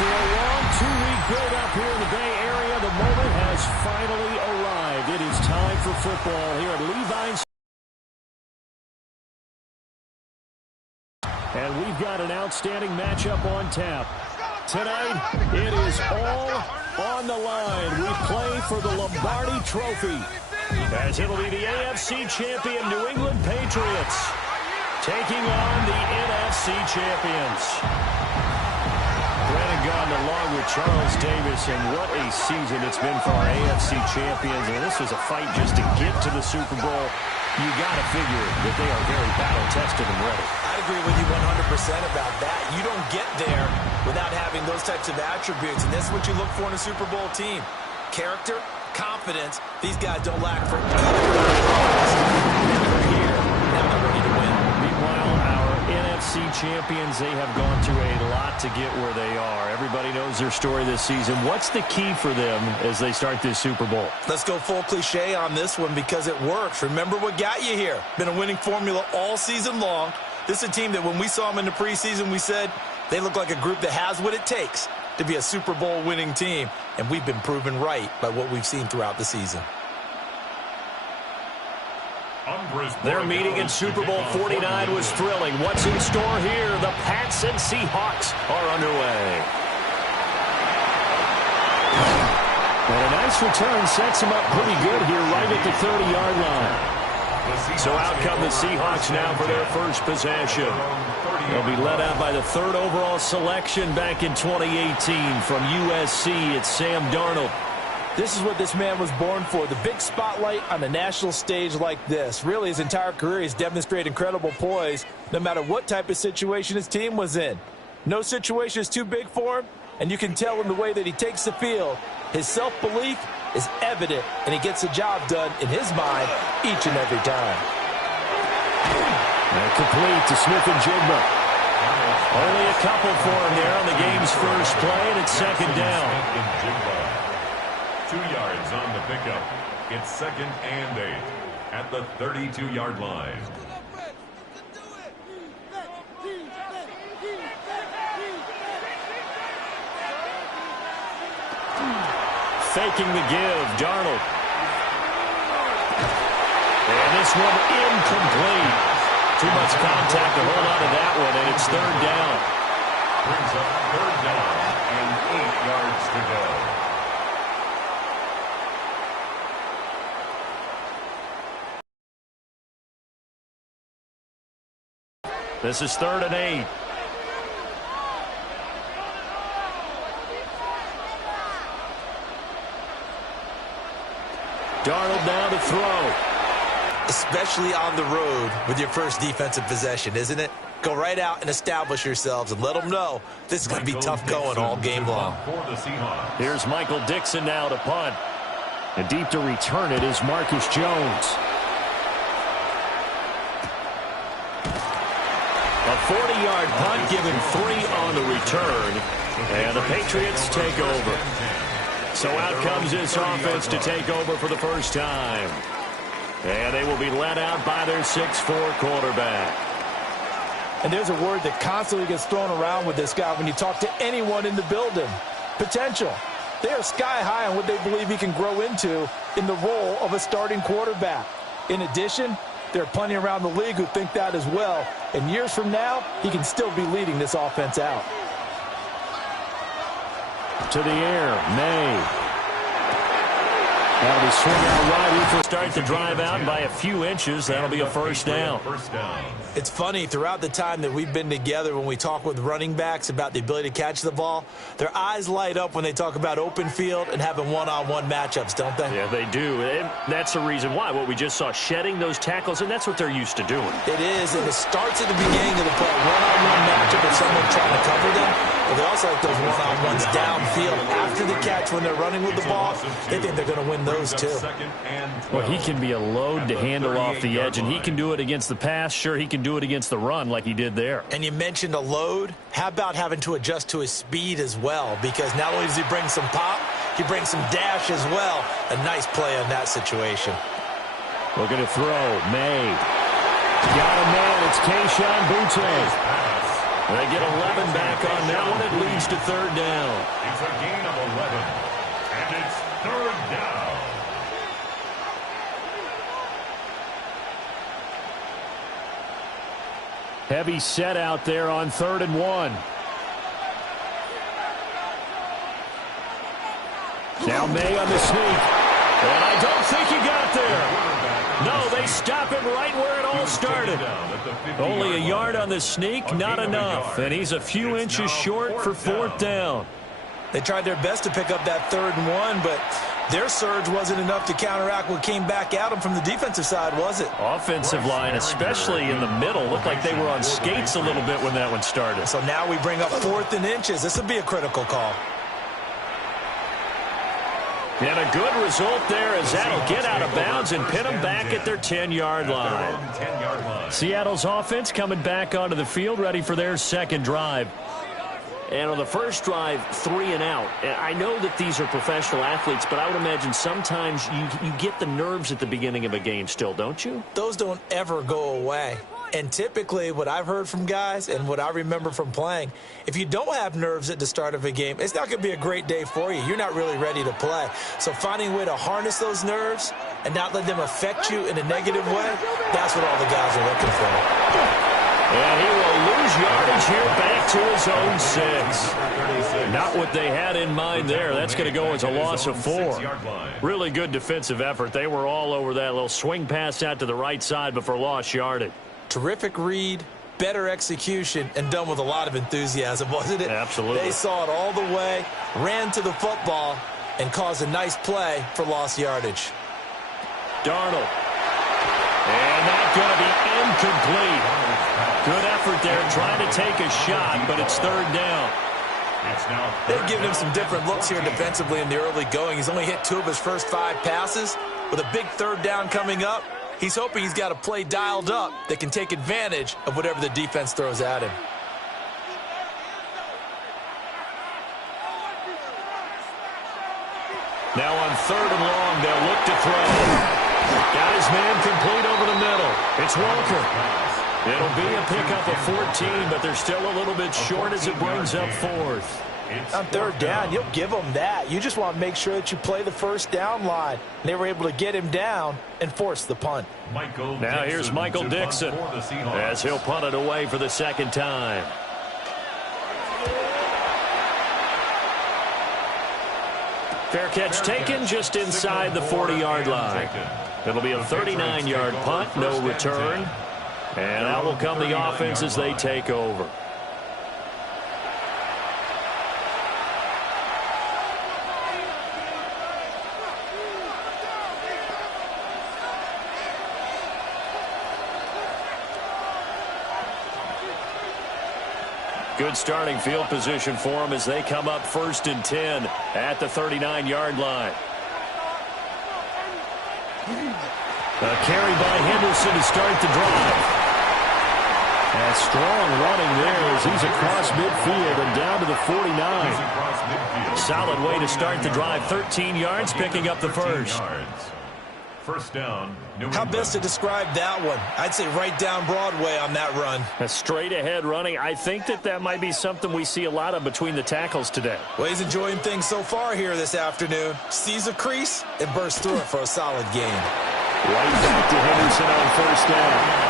After a long two-week build-up here in the Bay Area, the moment has finally arrived. It is time for football here at Levi's. And we've got an outstanding matchup on tap. Tonight, it is all on the line. We play for the Lombardi Trophy, as it'll be the AFC champion New England Patriots taking on the NFC champions. Brandon Gaudin along with Charles Davis, and what a season it's been for our AFC champions. And this was a fight just to get to the Super Bowl. You got to figure that they are very battle-tested and ready. I'd agree with you 100% about that. You don't get there without having those types of attributes, and that's what you look for in a Super Bowl team. Character, confidence. These guys don't lack for either. Now they're here. Now they're ready to win. Meanwhile, our NFC champions, they have gone through a lot to get where they are. Everybody knows their story this season. What's the key for them as they start this Super Bowl? Let's go full cliche on this one because it works. Remember what got you here. Been a winning formula all season long. This is a team that when we saw them in the preseason, we said they look like a group that has what it takes to be a Super Bowl winning team. And we've been proven right by what we've seen throughout the season. Their meeting in Super Bowl 49 was thrilling. What's in store here? The Pats and Seahawks are underway. And a nice return sets them up pretty good here right at the 30-yard line. So out come the Seahawks now for their first possession. They'll be led out by the third overall selection back in 2018 from USC. It's Sam Darnold. This is what this man was born for, the big spotlight on a national stage like this. Really, his entire career, he's demonstrated incredible poise no matter what type of situation his team was in. No situation is too big for him, and you can tell in the way that he takes the field. His self-belief is evident, and he gets the job done in his mind each and every time. And complete to Smith-Njigba. Only a couple for him there on the game's first play, and it's second down. 2 yards on the pickup. It's 2nd and 8 at the 32-yard line. Faking the give, Darnold. And this one incomplete. Too much contact to hold on to that one, and it's third down. Brings up 3rd down and 8 yards to go. This is 3rd and 8. Darnold now to throw. Especially on the road with your first defensive possession, isn't it? Go right out and establish yourselves and let them know this is going to be tough going all game long. Here's Michael Dixon now to punt. And deep to return it is Marcus Jones. A 40-yard punt, given 3 on the return. And the Patriots take over. So out comes this offense to take over for the first time. And they will be led out by their 6'4" quarterback. And there's a word that constantly gets thrown around with this guy when you talk to anyone in the building. Potential. They are sky high on what they believe he can grow into in the role of a starting quarterback. In addition, there are plenty around the league who think that as well. And years from now, he can still be leading this offense out. To the air, May. That'll be swung out wide. Will start the drive out by a few inches. That'll be a first down. It's funny, throughout the time that we've been together, when we talk with running backs about the ability to catch the ball, their eyes light up when they talk about open field and having one-on-one matchups, don't they? Yeah, they do. And that's the reason why. What we just saw, shedding those tackles, and that's what they're used to doing. It is, and it starts at the beginning of the play. One-on-one matchup with someone trying to cover them. But they also like those one-on-ones downfield. After the catch, when they're running with the ball, they think they're going to win those too. Well, he can be a load to handle off the edge, and he can do it against the pass. Sure, he can do it against the run like he did there. And you mentioned a load. How about having to adjust to his speed as well? Because not only does he bring some pop, he brings some dash as well. A nice play on that situation. Looking to throw. May. Got a man. It's Kayshon Boutte. They get 11 back on that one. It leads to third down. It's a gain of 11, and it's third down. Heavy set out there on 3rd and 1. Now May on the sneak. And I don't think he got there. No, they stop him right where it all started. Only a yard on the sneak, not enough. And he's a few inches short for 4th down. They tried their best to pick up that 3rd and 1, but their surge wasn't enough to counteract what came back at them from the defensive side, was it? Offensive line, especially in the middle, looked like they were on skates a little bit when that one started. So now we bring up 4th and inches. This would be a critical call. And a good result there as that'll get out of bounds and pin them back at their 10-yard line. Seattle's offense coming back onto the field, ready for their second drive. And on the first drive, 3 and out. I know that these are professional athletes, but I would imagine sometimes you get the nerves at the beginning of a game still, don't you? Those don't ever go away. And typically what I've heard from guys and what I remember from playing, if you don't have nerves at the start of a game, it's not going to be a great day for you. You're not really ready to play. So finding a way to harness those nerves and not let them affect you in a negative way, that's what all the guys are looking for. And he will lose yardage here back to his own 6. Not what they had in mind there. That's going to go as a loss of 4. Really good defensive effort. They were all over that little swing pass out to the right side before lost yardage. Terrific read, better execution, and done with a lot of enthusiasm, wasn't it? Absolutely. They saw it all the way, ran to the football, and caused a nice play for lost yardage. Darnold. And that's going to be incomplete. Good effort there trying to take a shot, but it's 3rd down. They've given him some different looks here defensively in the early going. He's only hit 2 of his first 5 passes. With a big 3rd down coming up, he's hoping he's got a play dialed up that can take advantage of whatever the defense throws at him. Now on 3rd and long, they'll look to throw. Got his man complete over the middle. It's Walker. It'll be a pickup of 14, but they're still a little bit short as it brings up 4th. On 3rd down, you'll give them that. You just want to make sure that you play the first down line. And they were able to get him down and force the punt. Now here's Michael Dixon as he'll punt it away for the 2nd time. Fair catch taken just inside the 40-yard line. It'll be a 39-yard punt, no return. And out will come the offense as they take over. Good starting field position for them as they come up 1st and 10 at the 39-yard line. A carry by Henderson to start the drive. And strong running there as he's across midfield and down to the 49. Solid way to start the drive. 13 yards, picking up the first. First down, New England. How best to describe that one? I'd say right down Broadway on that run. A straight ahead running. I think that might be something we see a lot of between the tackles today. Well, he's enjoying things so far here this afternoon. Sees a crease and bursts through it for a solid gain. Right back to Henderson on 1st down.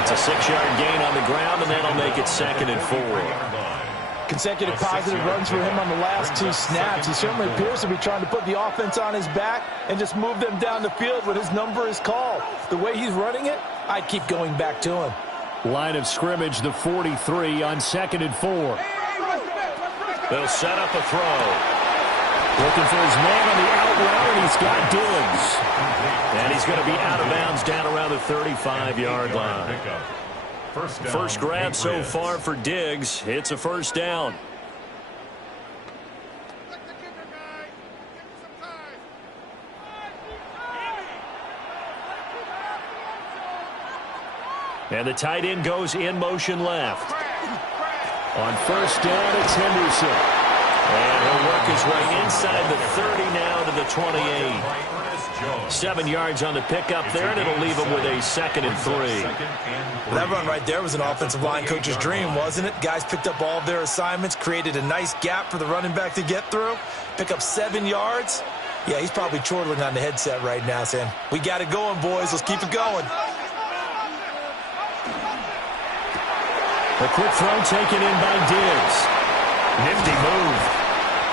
It's a 6-yard gain on the ground, and that'll make it 2nd and 4. Consecutive positive runs for him on the last 2 snaps. He certainly appears to be trying to put the offense on his back and just move them down the field when his number is called. The way he's running it, I'd keep going back to him. Line of scrimmage, the 43 on 2nd and 4. They'll set up a throw. Looking for his man on the out route, and he's got Diggs. And he's going to be out of bounds down around the 35-yard line. First grab so far for Diggs. It's a 1st down. And the tight end goes in motion left. On 1st down, it's Henderson. And he'll work his way inside the 30 now to the 28. 7 yards on the pickup there, and it'll leave him with a 2nd and 3. Well, that run right there was an offensive line coach's dream, wasn't it? Guys picked up all of their assignments, created a nice gap for the running back to get through, pick up 7 yards. Yeah, he's probably chortling on the headset right now, saying, we got it going, boys. Let's keep it going. A quick throw taken in by Diggs. Nifty move.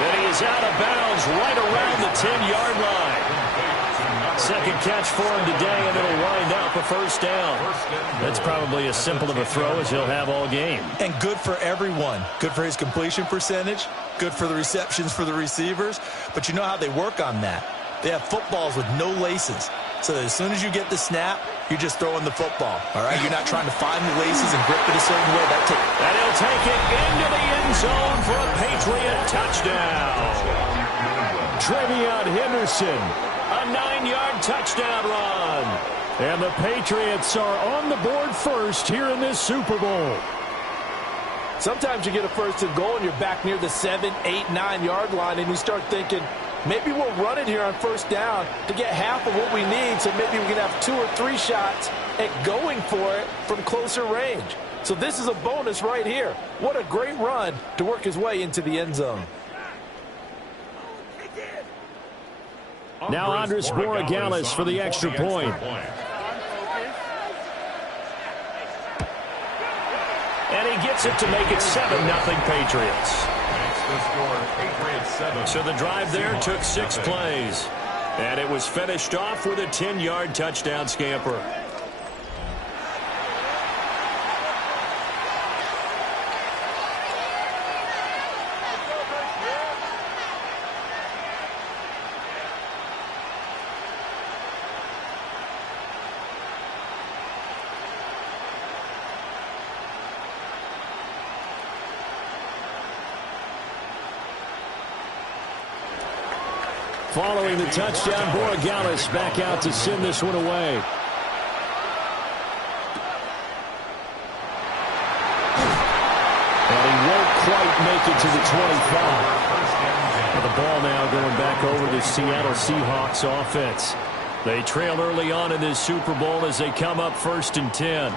And he is out of bounds right around the 10-yard line. 2nd catch for him today, and it'll wind up a 1st down. That's probably as simple of a throw as he'll have all game. And good for everyone. Good for his completion percentage. Good for the receptions for the receivers. But you know how they work on that. They have footballs with no laces. So that as soon as you get the snap, you're just throwing the football. All right? You're not trying to find the laces and grip it a certain way. And he'll take it into the end zone for a Patriot touchdown. Trevion Henderson, a 9-yard touchdown run. And the Patriots are on the board first here in this Super Bowl. Sometimes you get a 1st and goal and you're back near the 7, 8, 9-yard line and you start thinking, maybe we'll run it here on 1st down to get half of what we need, so maybe we can have 2 or 3 shots at going for it from closer range. So this is a bonus right here. What a great run to work his way into the end zone. Now Andres Borregales for the extra point. And he gets it to make it 7-0 Patriots. So the drive there took 6 plays. And it was finished off with a 10-yard touchdown scamper. Following the touchdown, Borregales back out to send this one away. And he won't quite make it to the 25. Well, the ball now going back over the Seattle Seahawks offense. They trail early on in this Super Bowl as they come up 1st and 10.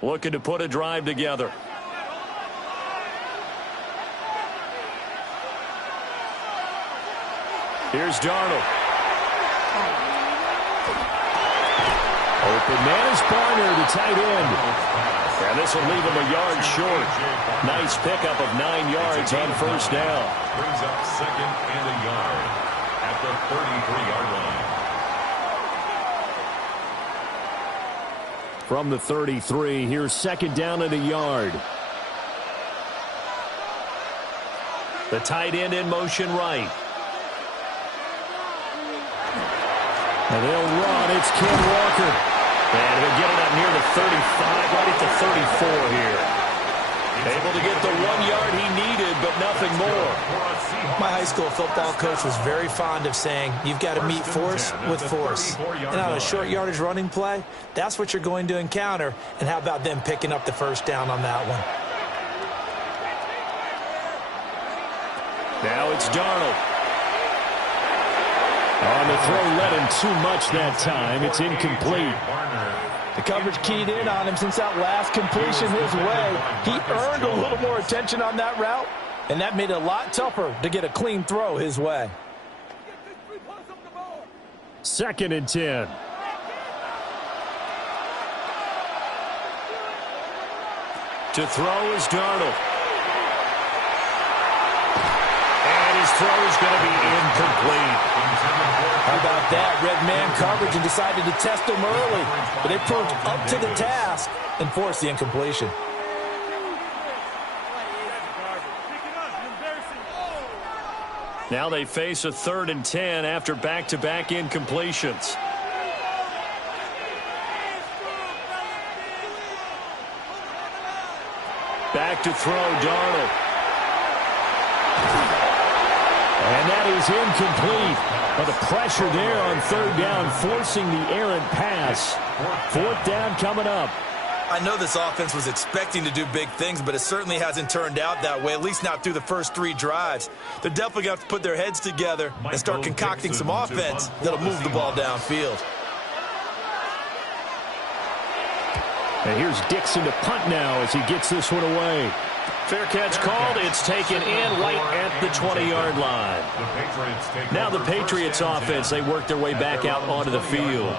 Looking to put a drive together. Here's Darnold. Open man is Barner, the tight end. And this will leave him a yard short. Nice pickup of 9 yards on 1st down. Brings up 2nd and a yard at the 33-yard line. From the 33, here's 2nd down and a yard. The tight end in motion right. And they'll run. It's Ken Walker. And he'll get it up near the 35, right at the 34 here. Able to get the 1 yard he needed, but nothing more. My high school football coach was very fond of saying, you've got to meet force with force. And on a short yardage running play, that's what you're going to encounter. And how about them picking up the 1st down on that one? Now it's Darnold. On the throw, led him too much that time. It's incomplete. The coverage keyed in on him since that last completion his way. He earned a little more attention on that route, and that made it a lot tougher to get a clean throw his way. 2nd and 10. To throw is Darnold. And his throw is going to be incomplete. How about that? Red man coverage and decided to test him early. But they proved up to the task and forced the incompletion. Now they face a 3rd and 10 after back-to-back incompletions. Back to throw, Darnold. is incomplete. But the pressure there on third down, forcing the errant pass. Fourth down coming up. I know this offense was expecting to do big things, but it certainly hasn't turned out that way, at least not through the first 3 drives. They're definitely going to have to put their heads together and start concocting some offense that'll move the ball downfield. And here's Dixon to punt now as he gets this one away. Fair catch called. It's taken in right at the 20-yard line. Now the Patriots offense, they work their way back out onto the field.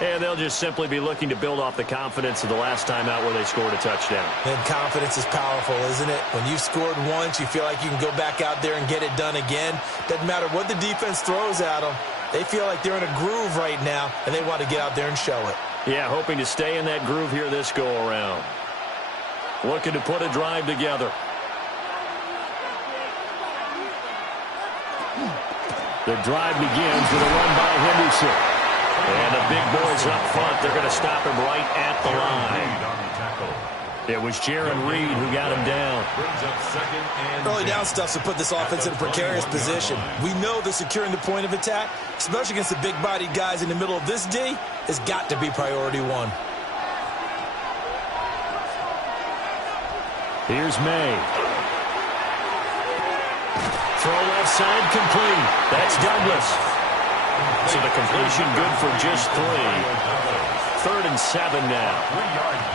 And they'll just simply be looking to build off the confidence of the last time out where they scored a touchdown. And confidence is powerful, isn't it? When you've scored once, you feel like you can go back out there and get it done again. Doesn't matter what the defense throws at them. They feel like they're in a groove right now, and they want to get out there and show it. Yeah, hoping to stay in that groove here this go-around. Looking to put a drive together. The drive begins with a run by Henderson. And the big boys up front, they're going to stop him right at the line. It was Jaron Reed who got him down. Early down stuff to put this offense in a precarious position. We know that securing the point of attack, especially against the big-bodied guys in the middle of this D, has got to be priority one. Here's May. Throw left side complete. That's Douglas. So the completion good for just 3. 3rd and 7 now.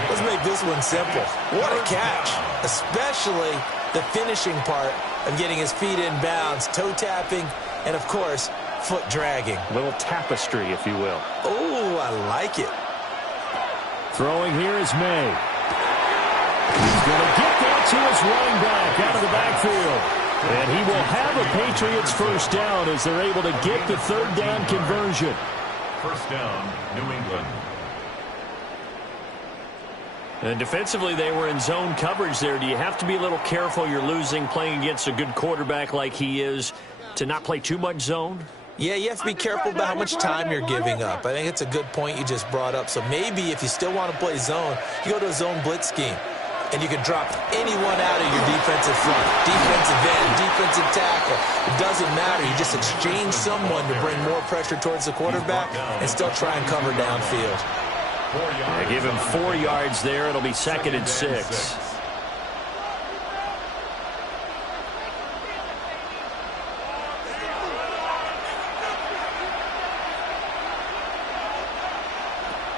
Let's make this one simple. What a catch, especially the finishing part of getting his feet in bounds, toe tapping, and of course, foot dragging. A little tapestry, if you will. Oh, I like it. Throwing here is May. He's going to get that to his running back out of the backfield. And he will have a Patriots first down as they're able to get the 3rd down conversion. First down, New England. And defensively, they were in zone coverage there. Do you have to be a little careful? You're losing playing against a good quarterback like he is to not play too much zone? Yeah, you have to be careful about how much time you're giving up. I think it's a good point you just brought up. So maybe if you still want to play zone, you go to a zone blitz scheme. And you can drop anyone out of your defensive front, defensive end, defensive tackle. It doesn't matter. You just exchange someone to bring more pressure towards the quarterback and still try and cover downfield. Yeah, give him 4 yards there. It'll be 2nd and 6.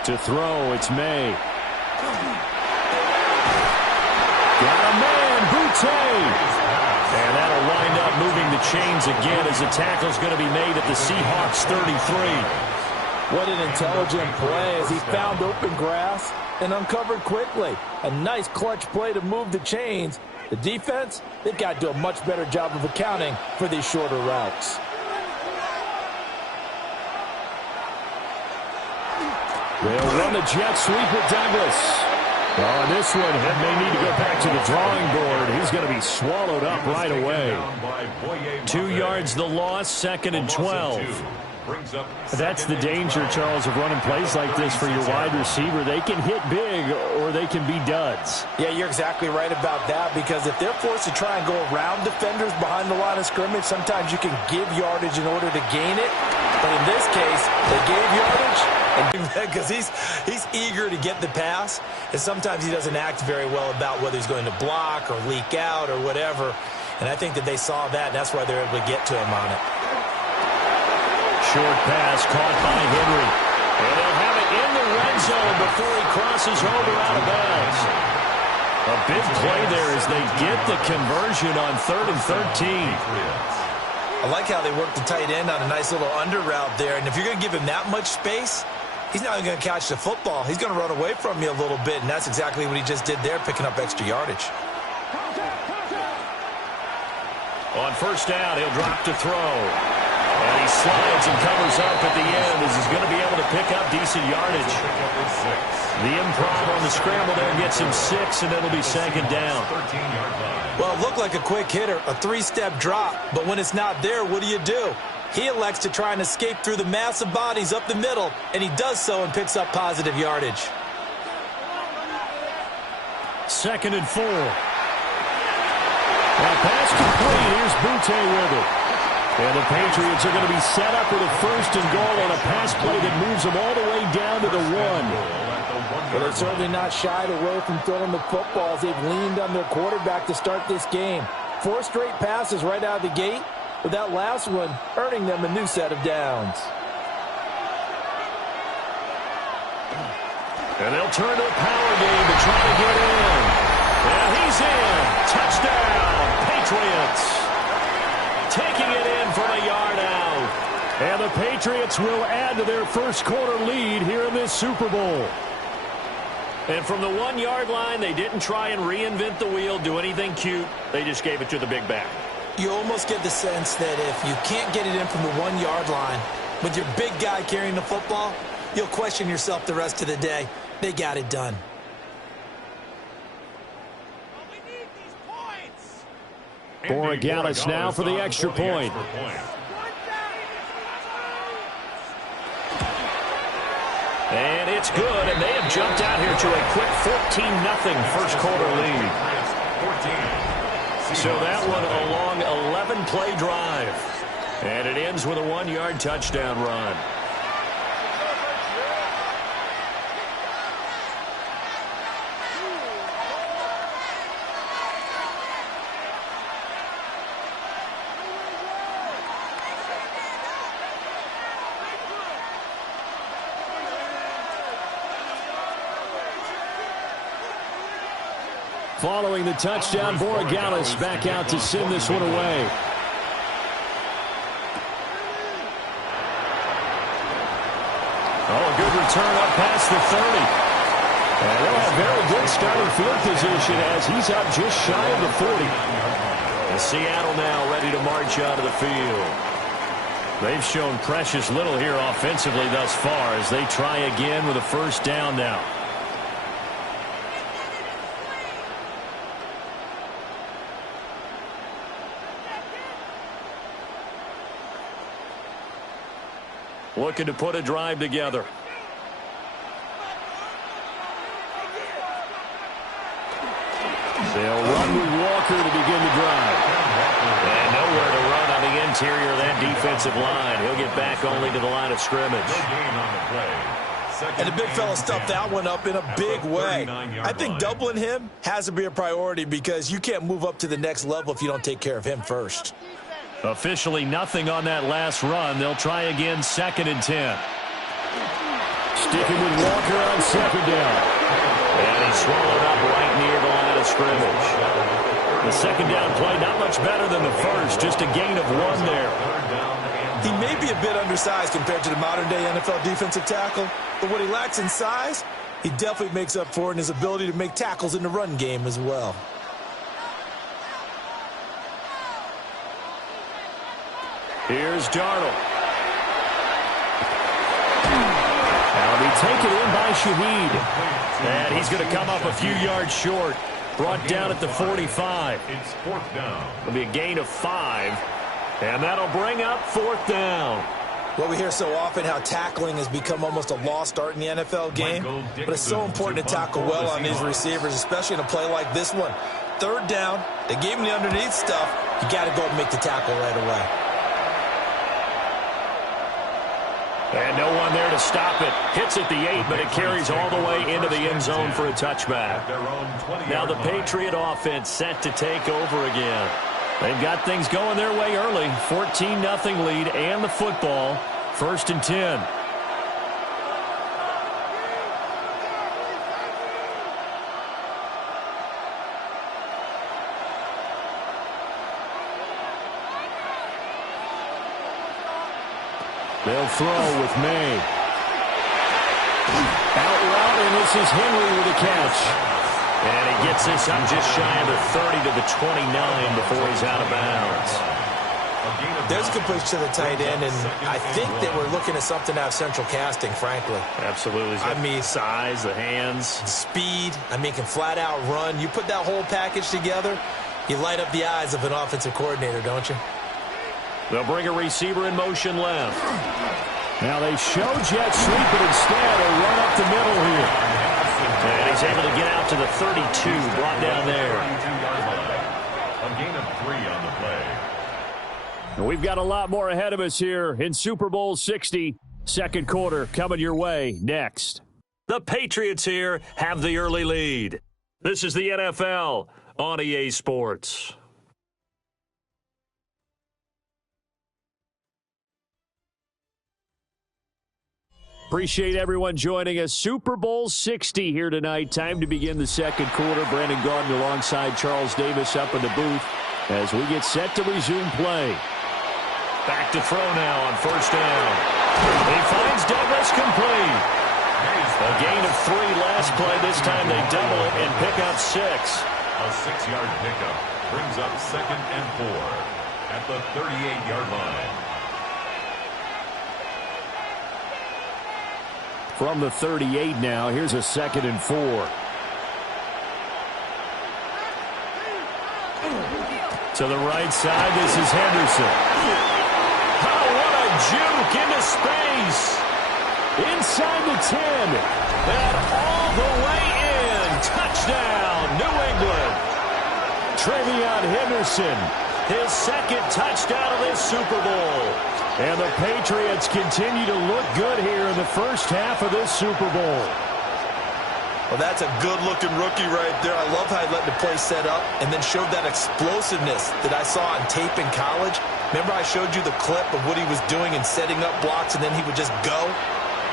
To throw, it's May. Got a man, Boutte. And that'll wind up moving the chains again as the tackle's going to be made at the Seahawks 33. What an intelligent play as he found open grass and uncovered quickly. A nice clutch play to move the chains. The defense, they've got to do a much better job of accounting for these shorter routes. They'll run the jet sweep with Douglas. On this one, he may need to go back to the drawing board. He's going to be swallowed up right away. 2 yards the loss, 2nd and 12. That's the danger, Charles, of running plays like this for your wide receiver. They can hit big or they can be duds. Yeah, you're exactly right about that, because if they're forced to try and go around defenders behind the line of scrimmage, sometimes you can give yardage in order to gain it. But in this case, they gave yardage because he's eager to get the pass, and sometimes he doesn't act very well about whether he's going to block or leak out or whatever. And I think that they saw that, and that's why they're able to get to him on it. Short pass caught by Henry. And they'll have it in the red zone before he crosses over out of bounds. A big play there as they get the conversion on 3rd and 13. I like how they work the tight end on a nice little under route there. And if you're going to give him that much space, he's not even going to catch the football. He's going to run away from you a little bit, and that's exactly what he just did there, picking up extra yardage. On first down, he'll drop to throw. And he slides and covers up at the end as he's going to be able to pick up decent yardage. The improv on the scramble there gets him 6, and it'll be 2nd down. Well, it looked like a quick hitter, a 3-step drop, but when it's not there, what do? He elects to try and escape through the massive bodies up the middle, and he does so and picks up positive yardage. 2nd and 4. Now pass complete. Here's Boutte with it. And the Patriots are going to be set up with a first and goal on a pass play that moves them all the way down to the 1. Well, they're certainly not shied away from throwing the footballs. They've leaned on their quarterback to start this game. 4 straight passes right out of the gate, with that last one earning them a new set of downs. And they'll turn to a power game to try to get in. And he's in. Touchdown, Patriots. Taking it in from a yard out. And the Patriots will add to their first quarter lead here in this Super Bowl. And from the 1-yard line, they didn't try and reinvent the wheel, do anything cute. They just gave it to the big back. You almost get the sense that if you can't get it in from the 1-yard line with your big guy carrying the football, you'll question yourself the rest of the day. They got it done. Borregales now for the extra point. And it's good, and they have jumped out here to a quick 14-0 first quarter lead. So that one a long 11-play drive. And it ends with a 1-yard touchdown run. Following the touchdown, Borregales back out to send this one away. Oh, a good return up past the 30. And they'll have very good starting field position as he's up just shy of the 40. And Seattle now ready to march out of the field. They've shown precious little here offensively thus far as they try again with a first down now. Looking to put a drive together. They'll run with Walker to begin the drive. And nowhere to run on the interior of that defensive line. He'll get back only to the line of scrimmage. And the big fella stuffed that one up in a big way. I think doubling him has to be a priority because you can't move up to the next level if you don't take care of him first. Officially nothing on that last run. They'll try again, 2nd and 10. Sticking with Walker on 2nd down. And he's swallowed up right near the line of scrimmage. The 2nd down play, not much better than the first. Just a gain of 1 there. He may be a bit undersized compared to the modern-day NFL defensive tackle, but what he lacks in size, he definitely makes up for in his ability to make tackles in the run game as well. Here's Darnold. That'll be taken in by Shaheed. And he's going to come up a few yards short. Brought down at the 45. It's 4th down. It'll be a gain of 5. And that'll bring up 4th down. Well, we hear so often how tackling has become almost a lost art in the NFL game. But it's so important to tackle well on these receivers, especially in a play like this one. 3rd down, they gave him the underneath stuff. You got to go and make the tackle right away. And no one there to stop it. Hits at the 8, but it carries all the way into the end zone for a touchback. Now the Patriot offense set to take over again. They've got things going their way early. 14-0 lead and the football. 1st and 10. They'll throw with May. Out route, and this is Henry with a catch. And he gets this up just shy of the 30 to the 29 before he's out of bounds. There's a good push to the tight end, and I think that we're looking at something out of central casting, frankly. Absolutely. I mean, size, the hands. Speed. I mean, can flat out run. You put that whole package together, you light up the eyes of an offensive coordinator, don't you? They'll bring a receiver in motion left. Now they show jet sweep, but instead a run up the middle here. And he's able to get out to the 32, brought down there. A gain of 3 on the play. And we've got a lot more ahead of us here in Super Bowl 60. Second quarter coming your way next. The Patriots here have the early lead. This is the NFL on EA Sports. Appreciate everyone joining us. Super Bowl 60 here tonight. Time to begin the second quarter. Brandon Gaudin alongside Charles Davis up in the booth as we get set to resume play. Back to throw now on first down. He finds Douglas complete. A gain of 3 last play. This time they double it and pick up 6. A 6-yard pickup brings up 2nd and 4 at the 38-yard line. From the 38 now, here's a 2nd and 4. To the right side, this is Henderson. Oh, what a juke into space. Inside the 10. And all the way in. Touchdown, New England. Trevion Henderson, his 2nd touchdown of this Super Bowl. And the Patriots continue to look good here in the first half of this Super Bowl. Well, that's a good-looking rookie right there. I love how he let the play set up and then showed that explosiveness that I saw on tape in college. Remember I showed you the clip of what he was doing and setting up blocks, and then he would just go?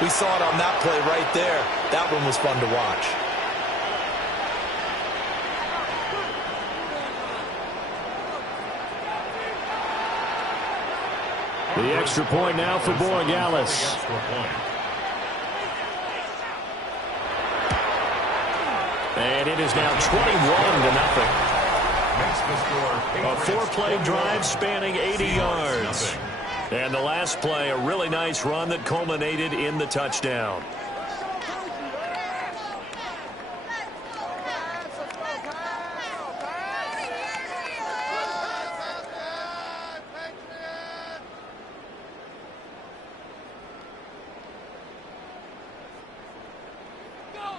We saw it on that play right there. That one was fun to watch. The extra point now for Borregales. And it is now 21-0. A 4-play drive spanning 80 yards. And the last play, a really nice run that culminated in the touchdown.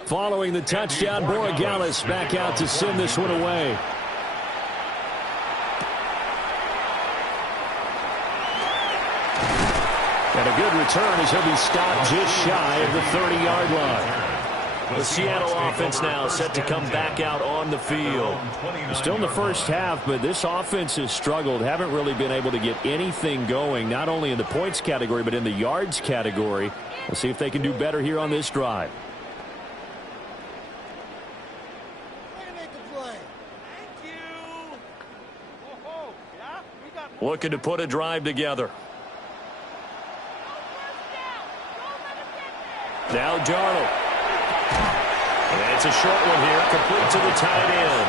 Following the touchdown, Borregales back out to send this one away. And a good return as he'll be stopped just shy of the 30-yard line. The Seattle offense now set to come back out on the field. Still in the first half, but this offense has struggled. Haven't really been able to get anything going, not only in the points category, but in the yards category. We'll see if they can do better here on this drive. Looking to put a drive together. Now Darnold. And it's a short one here, complete to the tight end.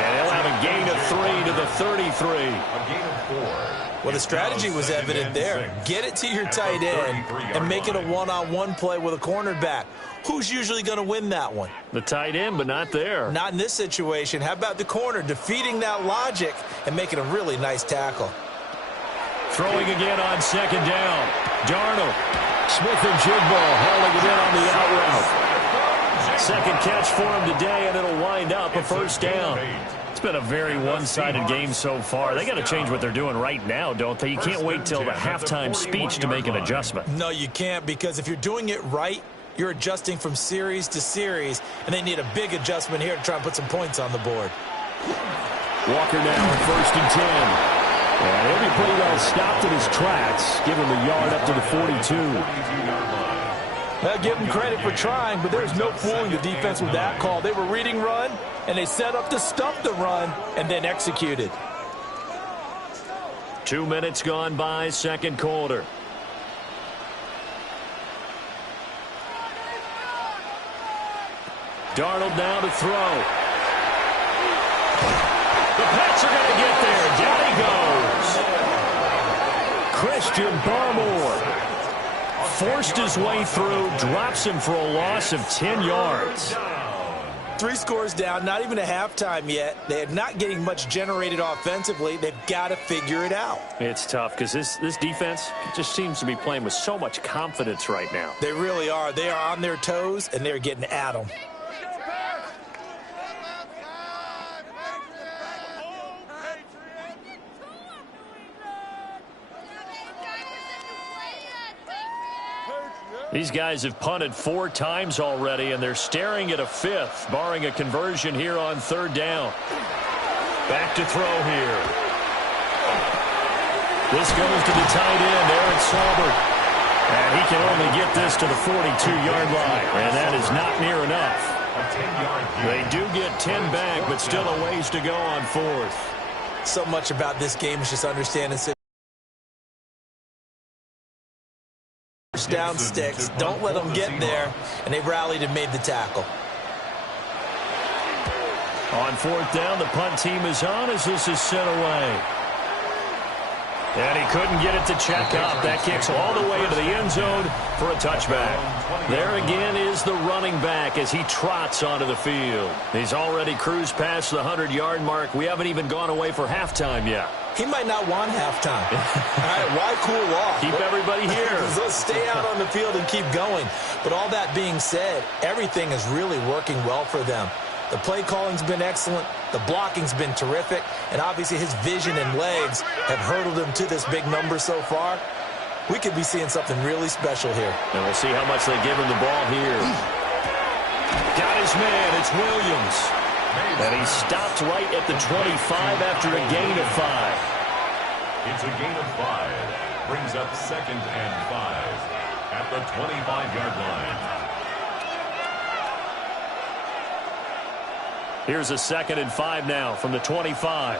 And he'll have a gain of 3 to the 33. A gain of 4. Well, the strategy was evident there. Get it to your tight end and make it a one-on-one play with a cornerback. Who's usually going to win that one? The tight end, but not there. Not in this situation. How about the corner defeating that logic and making a really nice tackle? Throwing again on second down. Darnold. Smith and Jigba hauling it in on the out route. Second catch for him today, and it'll wind up a first down. It's been a very one-sided game so far. They got to change what they're doing right now, don't they? You can't wait till the halftime speech to make an adjustment. No, you can't, because if you're doing it right, you're adjusting from series to series, and they need a big adjustment here to try and put some points on the board. Walker now first and 10. And he'll be pretty well stopped in his tracks. Give him a yard up to the 42. Well, give him credit for trying, but there's no fooling the defense with that call. They were reading run, and they set up to stop the run, and then executed. 2 minutes gone by, second quarter. Darnold now to throw. The Pats are going to get there. Down he goes. Christian Barmore forced his way through, drops him for a loss of 10 yards. 3 scores down, not even a halftime yet. They're not getting much generated offensively. They've got to figure it out. It's tough because this defense just seems to be playing with so much confidence right now. They really are. They are on their toes, and they're getting at them. These guys have punted 4 times already, and they're staring at a 5th, barring a conversion here on 3rd down. Back to throw here. This goes to the tight end, Eric Saubert. And he can only get this to the 42-yard line, and that is not near enough. They do get 10 back, but still a ways to go on 4th. So much about this game is just understanding first down sticks. Don't let them get there, and they rallied and made the tackle. On 4th down, the punt team is on as this is sent away. And he couldn't get it to check up. That kicks all the way into the end zone for a touchback. There again is the running back as he trots onto the field. He's already cruised past the 100-yard mark. We haven't even gone away for halftime yet. He might not want halftime. All right, why cool off? Keep everybody here. Let's stay out on the field and keep going. But all that being said, everything is really working well for them. The play calling's been excellent. The blocking's been terrific. And obviously his vision and legs have hurdled him to this big number so far. We could be seeing something really special here. And we'll see how much they give him the ball here. Got his man. It's Williams. And he stopped right at the 25 after a gain of 5. It's a gain of 5. Brings up 2nd and 5 at the 25-yard line. Here's a 2nd and 5 now from the 25.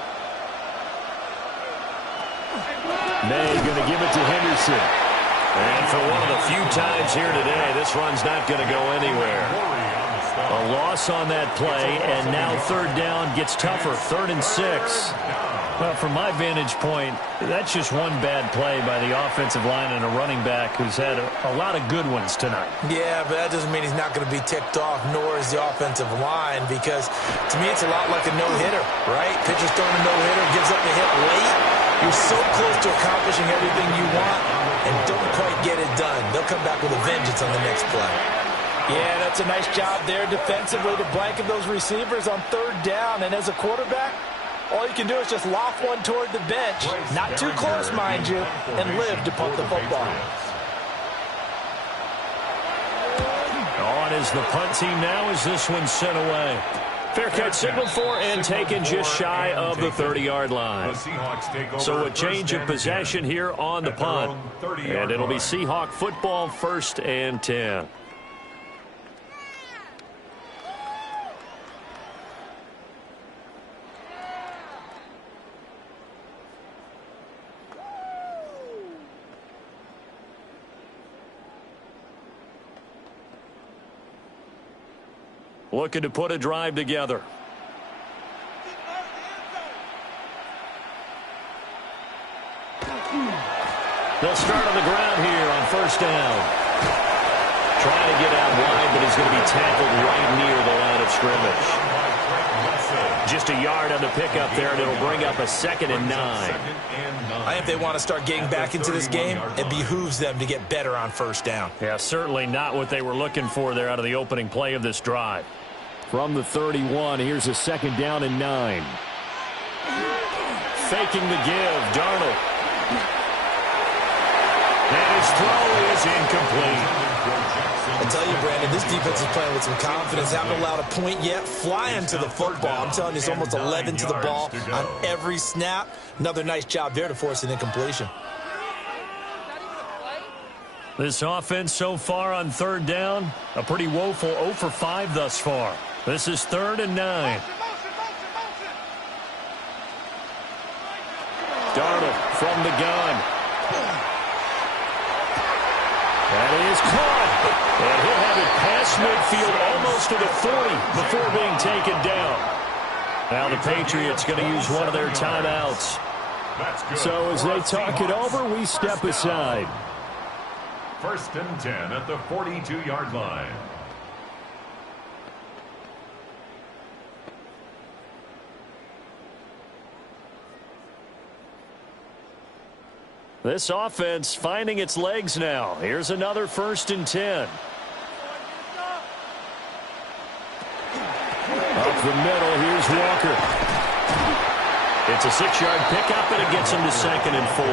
May going to give it to Henderson. And for one of the few times here today, this run's not going to go anywhere. A loss on that play, and now 3rd down gets tougher, 3rd and 6. Well, from my vantage point, that's just one bad play by the offensive line and a running back who's had a lot of good ones tonight. Yeah, but that doesn't mean he's not going to be ticked off, nor is the offensive line, because to me it's a lot like a no-hitter, right? Pitcher's throwing a no-hitter, gives up a hit late. You're so close to accomplishing everything you want and don't quite get it done. They'll come back with a vengeance on the next play. Yeah, that's a nice job there defensively to blanket those receivers on 3rd down. And as a quarterback, all you can do is just loft one toward the bench, not too close, mind you, and live to punt the football. On is the punt team now as this one's sent away. Fair catch signaled for and taken just shy of the 30-yard line. So a change of possession here on the punt. And it'll be Seahawk football, 1st and 10. Looking to put a drive together. They'll start on the ground here on 1st down. Trying to get out wide, but he's going to be tackled right near the line of scrimmage. Just a yard on the pickup there, and it'll bring up a 2nd and 9. I think if they want to start getting back into this game, it behooves them to get better on 1st down. Yeah, certainly not what they were looking for there out of the opening play of this drive. From the 31, here's a 2nd down and 9. Faking the give, Darnold. And his throw is incomplete. I tell you, Brandon, this defense is playing with some confidence. Haven't allowed a point yet. Flying to the football. I'm telling you, it's almost 11 to the ball on every snap. Another nice job there to force an incompletion. This offense so far on 3rd down, a pretty woeful 0 for 5 thus far. This is 3rd and 9. Darnold from the gun. That is caught. And he'll have it past midfield almost to the 40 before being taken down. Now the Patriots going to use one of their timeouts. So as they talk it over, we step aside. 1st and 10 at the 42-yard line. This offense finding its legs now. Here's another 1st and 10. Up the middle, here's Walker. It's a 6-yard pickup, and it gets him to 2nd and 4.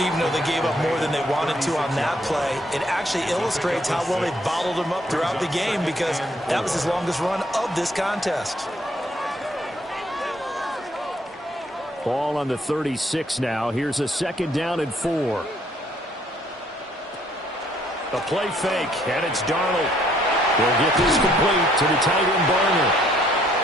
Even though they gave up more than they wanted to on that play, it actually illustrates how well they bottled them up throughout the game because that was his longest run of this contest. Ball on the 36 now. Here's a 2nd down and 4. A play fake, and it's Darnold. He'll get this complete to the tight end Barner.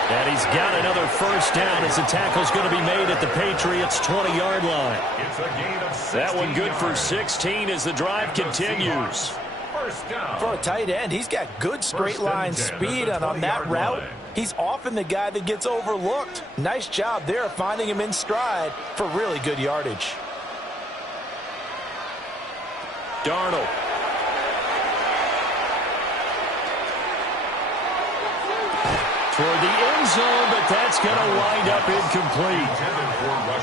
And he's got another 1st down as the tackle's going to be made at the Patriots' 20-yard line. It's a gain of 16 that one good for yards. 16 as the drive continues. First down. For a tight end, he's got good straight line speed, and on that route, he's often the guy that gets overlooked. Nice job there finding him in stride for really good yardage. Darnold. Toward the end zone, but that's going to wind up incomplete.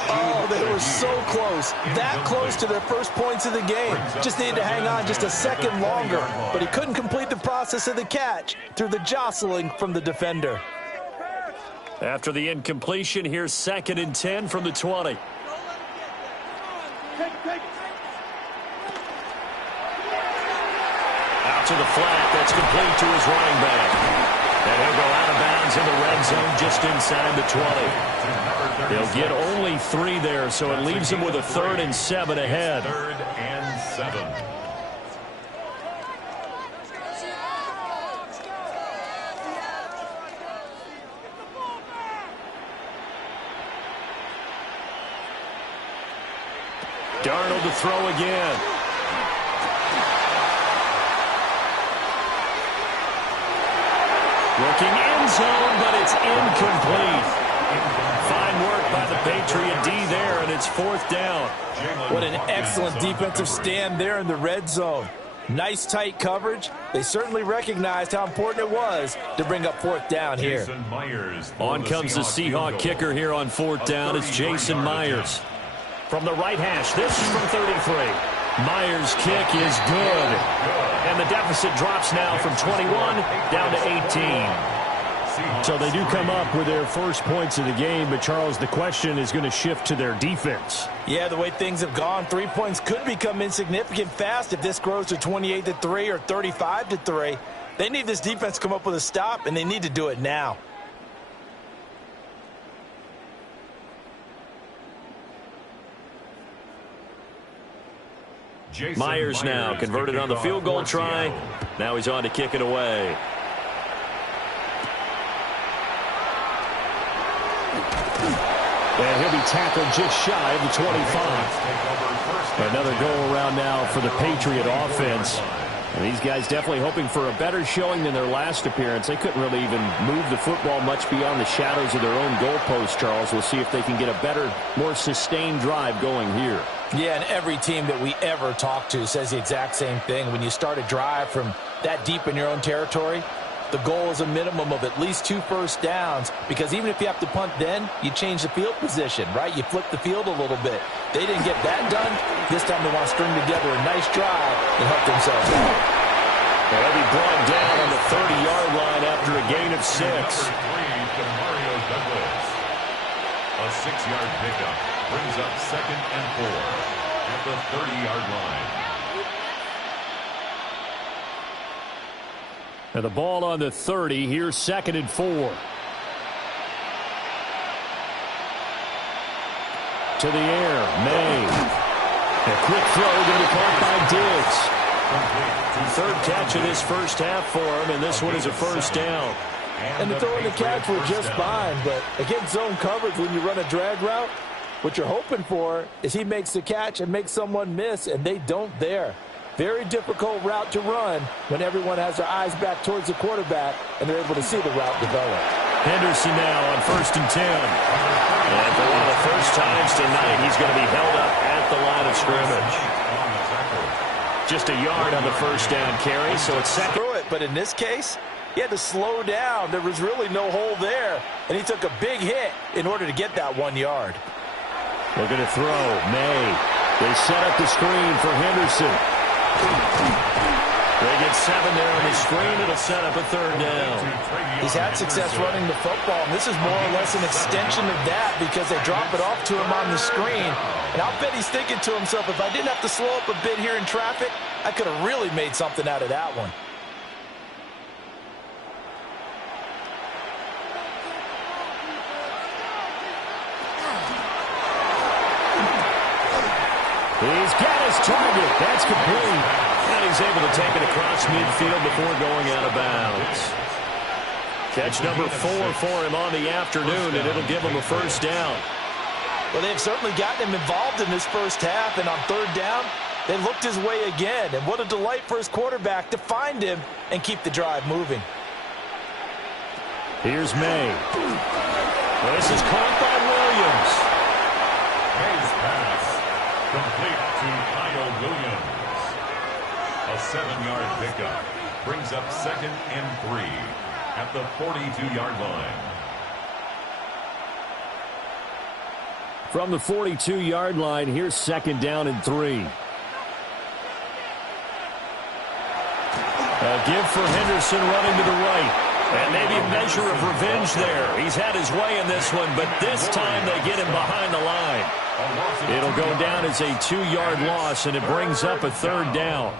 Oh, they were so close. That close to their first points of the game. Just needed to hang on just a second longer. But he couldn't complete the process of the catch through the jostling from the defender. After the incompletion, here's 2nd and 10 from the 20. Out to the flat. That's complete to his running back. And he'll go out of bounds in the red zone just inside the 20. He'll get only 3 there, so it leaves him with a 3rd and 7 ahead. 3rd and 7. Darnold to throw again. Looking end zone, but it's incomplete. Fine work by the Patriot D there, and it's 4th down. What an excellent defensive stand there in the red zone. Nice tight coverage. They certainly recognized how important it was to bring up 4th down here. On comes the Seahawk kicker here on 4th down. It's Jason Myers. From the right hash, this is from 33. Myers' kick is good. And the deficit drops now from 21 down to 18. So they do come up with their first points of the game, but Charles, the question is going to shift to their defense. Yeah, the way things have gone, 3 points could become insignificant fast if this grows to 28-3 or 35-3. They need this defense to come up with a stop, and they need to do it now. Myers now converted on the field goal try. Now he's on to kick it away. And he'll be tackled just shy of the 25. Another go around now for the Patriot offense. And these guys definitely hoping for a better showing than their last appearance. They couldn't really even move the football much beyond the shadows of their own goalpost, Charles. We'll see if they can get a better, more sustained drive going here. Yeah, and every team that we ever talk to says the exact same thing. When you start a drive from that deep in your own territory, the goal is a minimum of at least 2 first downs, because even if you have to punt then, you change the field position, right? You flip the field a little bit. They didn't get that done. This time they want to string together a nice drive and help themselves out. They'll be brought down on the 30-yard line after a gain of 6. A 6-yard pickup brings up 2nd and 4 at the 30-yard line. And the ball on the 30. Here's 2nd and 4. To the air, May. A quick throw going to be caught by Diggs. 3rd catch of this first half for him, and this one is a 1st down. And the throw and the catch were just fine, but against zone coverage, when you run a drag route, what you're hoping for is he makes the catch and makes someone miss, and they don't there. Very difficult route to run when everyone has their eyes back towards the quarterback and they're able to see the route develop. Henderson now on 1st and 10. And for one of the first times tonight, he's going to be held up at the line of scrimmage. Just a yard on the 1st down carry, so it's second. Through it, but in this case, he had to slow down. There was really no hole there, and he took a big hit in order to get that 1 yard. Looking to throw, May. They set up the screen for Henderson. They get 7 there on the screen. It'll set up a 3rd down. He's had success running the football, and this is more or less an extension of that because they drop it off to him on the screen. And I'll bet he's thinking to himself, if I didn't have to slow up a bit here in traffic, I could have really made something out of that one. He's got his target. That's complete. And he's able to take it across midfield before going out of bounds. Catch number 4 for him on the afternoon, and it'll give him a first down. Well, they've certainly gotten him involved in this first half, and on third down, they looked his way again. And what a delight for his quarterback to find him and keep the drive moving. Here's May. This is caught by Williams. May's pass complete to Kyle Williams. A 7-yard pickup brings up 2nd and 3 at the 42-yard line. From the 42-yard line, here's 2nd down and 3. A give for Henderson running to the right. And maybe a measure of revenge there. He's had his way in this one, but this time they get him behind the line. It'll go down as a 2-yard loss, and it brings up a 3rd down.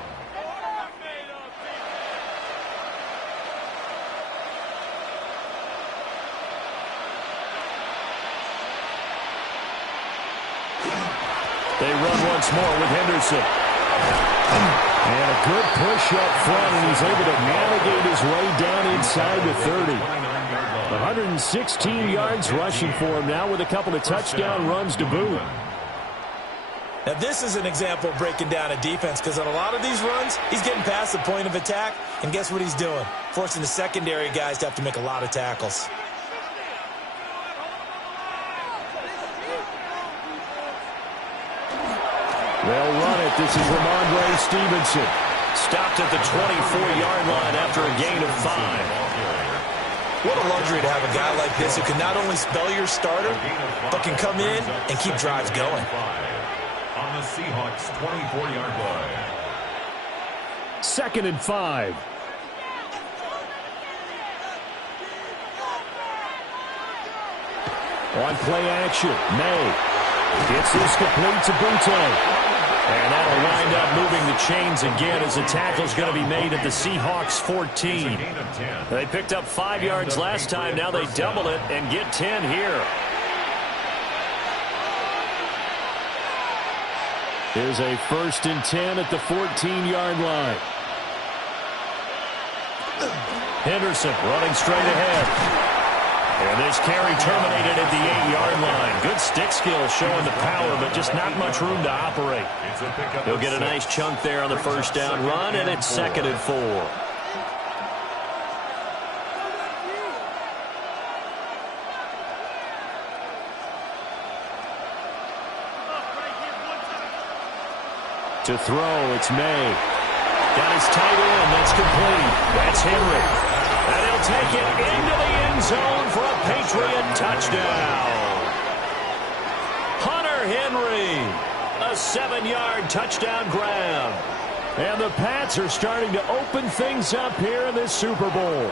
They run once more with Henderson. And a good push up front, and he's able to navigate his way down inside the 30. 116 yards rushing for him now with a couple of touchdown runs to boot. Now, this is an example of breaking down a defense, because on a lot of these runs, he's getting past the point of attack, and guess what he's doing? Forcing the secondary guys to have to make a lot of tackles. They'll run it. This is Ramondre Stevenson. Stopped at the 24-yard line after a gain of 5. What a luxury to have a guy like this who can not only spell your starter, but can come in and keep drives going. On the Seahawks 24-yard line. 2nd and 5. On play action, May gets this complete to Butte. And that'll wind up moving the chains again as the tackle's going to be made at the Seahawks 14. They picked up 5 yards last time. Now they double it and get 10 here. Here's a 1st and 10 at the 14-yard line. Henderson running straight ahead. And this carry terminated at the 8-yard line. Good stick skill showing the power, but just not much room to operate. He'll get a nice chunk there on the first down run, and it's 2nd and 4. To throw, it's May. Got his tight end. That's complete. That's Henry. And he'll take it into the end zone for a Patriot touchdown. Hunter Henry, a 7-yard touchdown grab. And the Pats are starting to open things up here in this Super Bowl.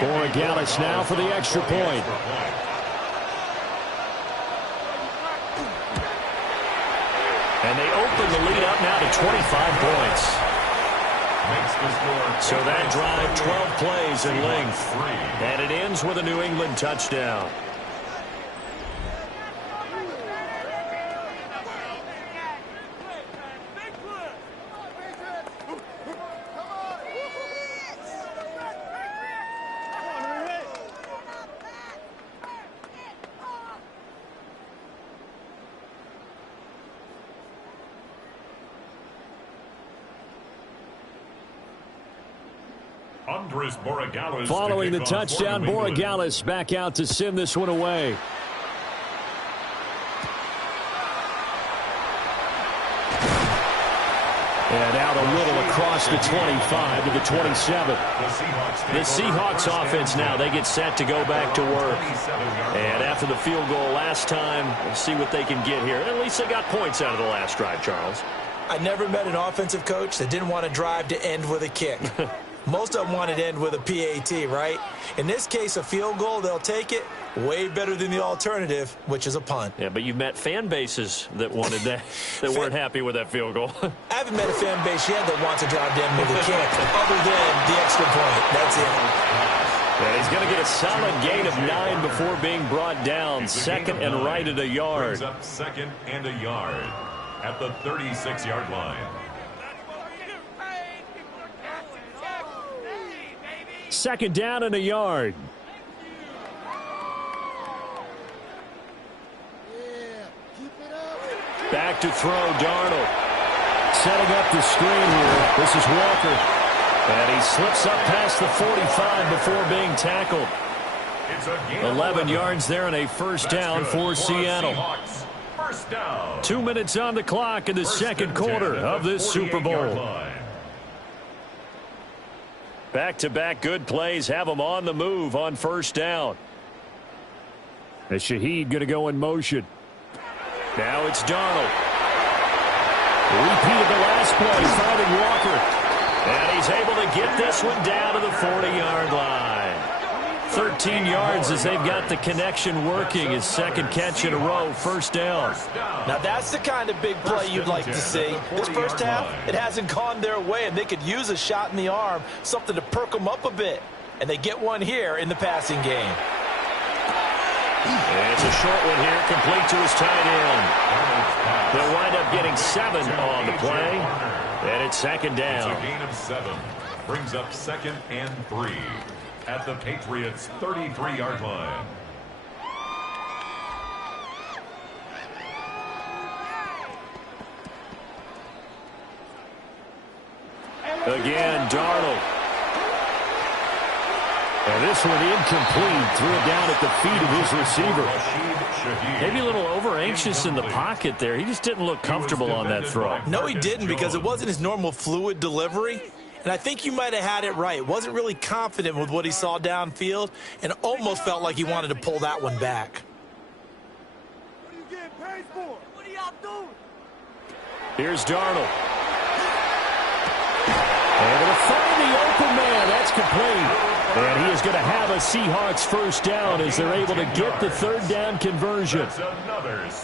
Borregales now for the extra point. And they open the lead up now to 25 points. So that drive, 12 plays in length. And it ends with a New England touchdown. Following the touchdown, Borregales back out to send this one away. And out a little across the 25 to the 27. The Seahawks offense now, they get set to go back to work. And after the field goal last time, we'll see what they can get here. At least they got points out of the last drive, Charles. I never met an offensive coach that didn't want to drive to end with a kick. Most of them wanted to end with a PAT, right? In this case, a field goal, they'll take it. Way better than the alternative, which is a punt. Yeah, but you met fan bases that wanted that, that weren't happy with that field goal. I haven't met a fan base yet that wants to drive to end with a kick, other than the extra point. That's it. Yeah, he's going to get a solid gain of 9 before being brought down. Second and right at a yard. Brings up second and a yard at the 36-yard line. Second down and a yard. Back to throw, Darnold. Setting up the screen here. This is Walker. And he slips up past the 45 before being tackled. 11 yards there and a first down for Seattle. First down. 2 minutes on the clock in the second quarter of this Super Bowl. Back-to-back good plays have them on the move on first down. As Shaheed going to go in motion. Now it's Darnold. Repeat of the last play, finding Walker. And he's able to get this one down to the 40-yard line. 13 yards as they've got the connection working. His second catch in a row, first down. Now that's the kind of big play you'd like to see. This first half, it hasn't gone their way, and they could use a shot in the arm, something to perk them up a bit. And they get one here in the passing game. And it's a short one here, complete to his tight end. They'll wind up getting 7 on the play. And it's second down. It's a gain of 7. Brings up second and 3 at the Patriots' 33-yard line. Again, Darnold. And this one incomplete. Threw it down at the feet of his receiver. Maybe a little over-anxious in the pocket there. He just didn't look comfortable on that throw. No, he didn't, because it wasn't his normal fluid delivery. And I think you might have had it right. Wasn't really confident with what he saw downfield and almost felt like he wanted to pull that one back. What are you getting paid for? What are y'all doing? Here's Darnold. Able to find the open man. That's complete. And he is going to have a Seahawks first down as they're able to get the third down conversion.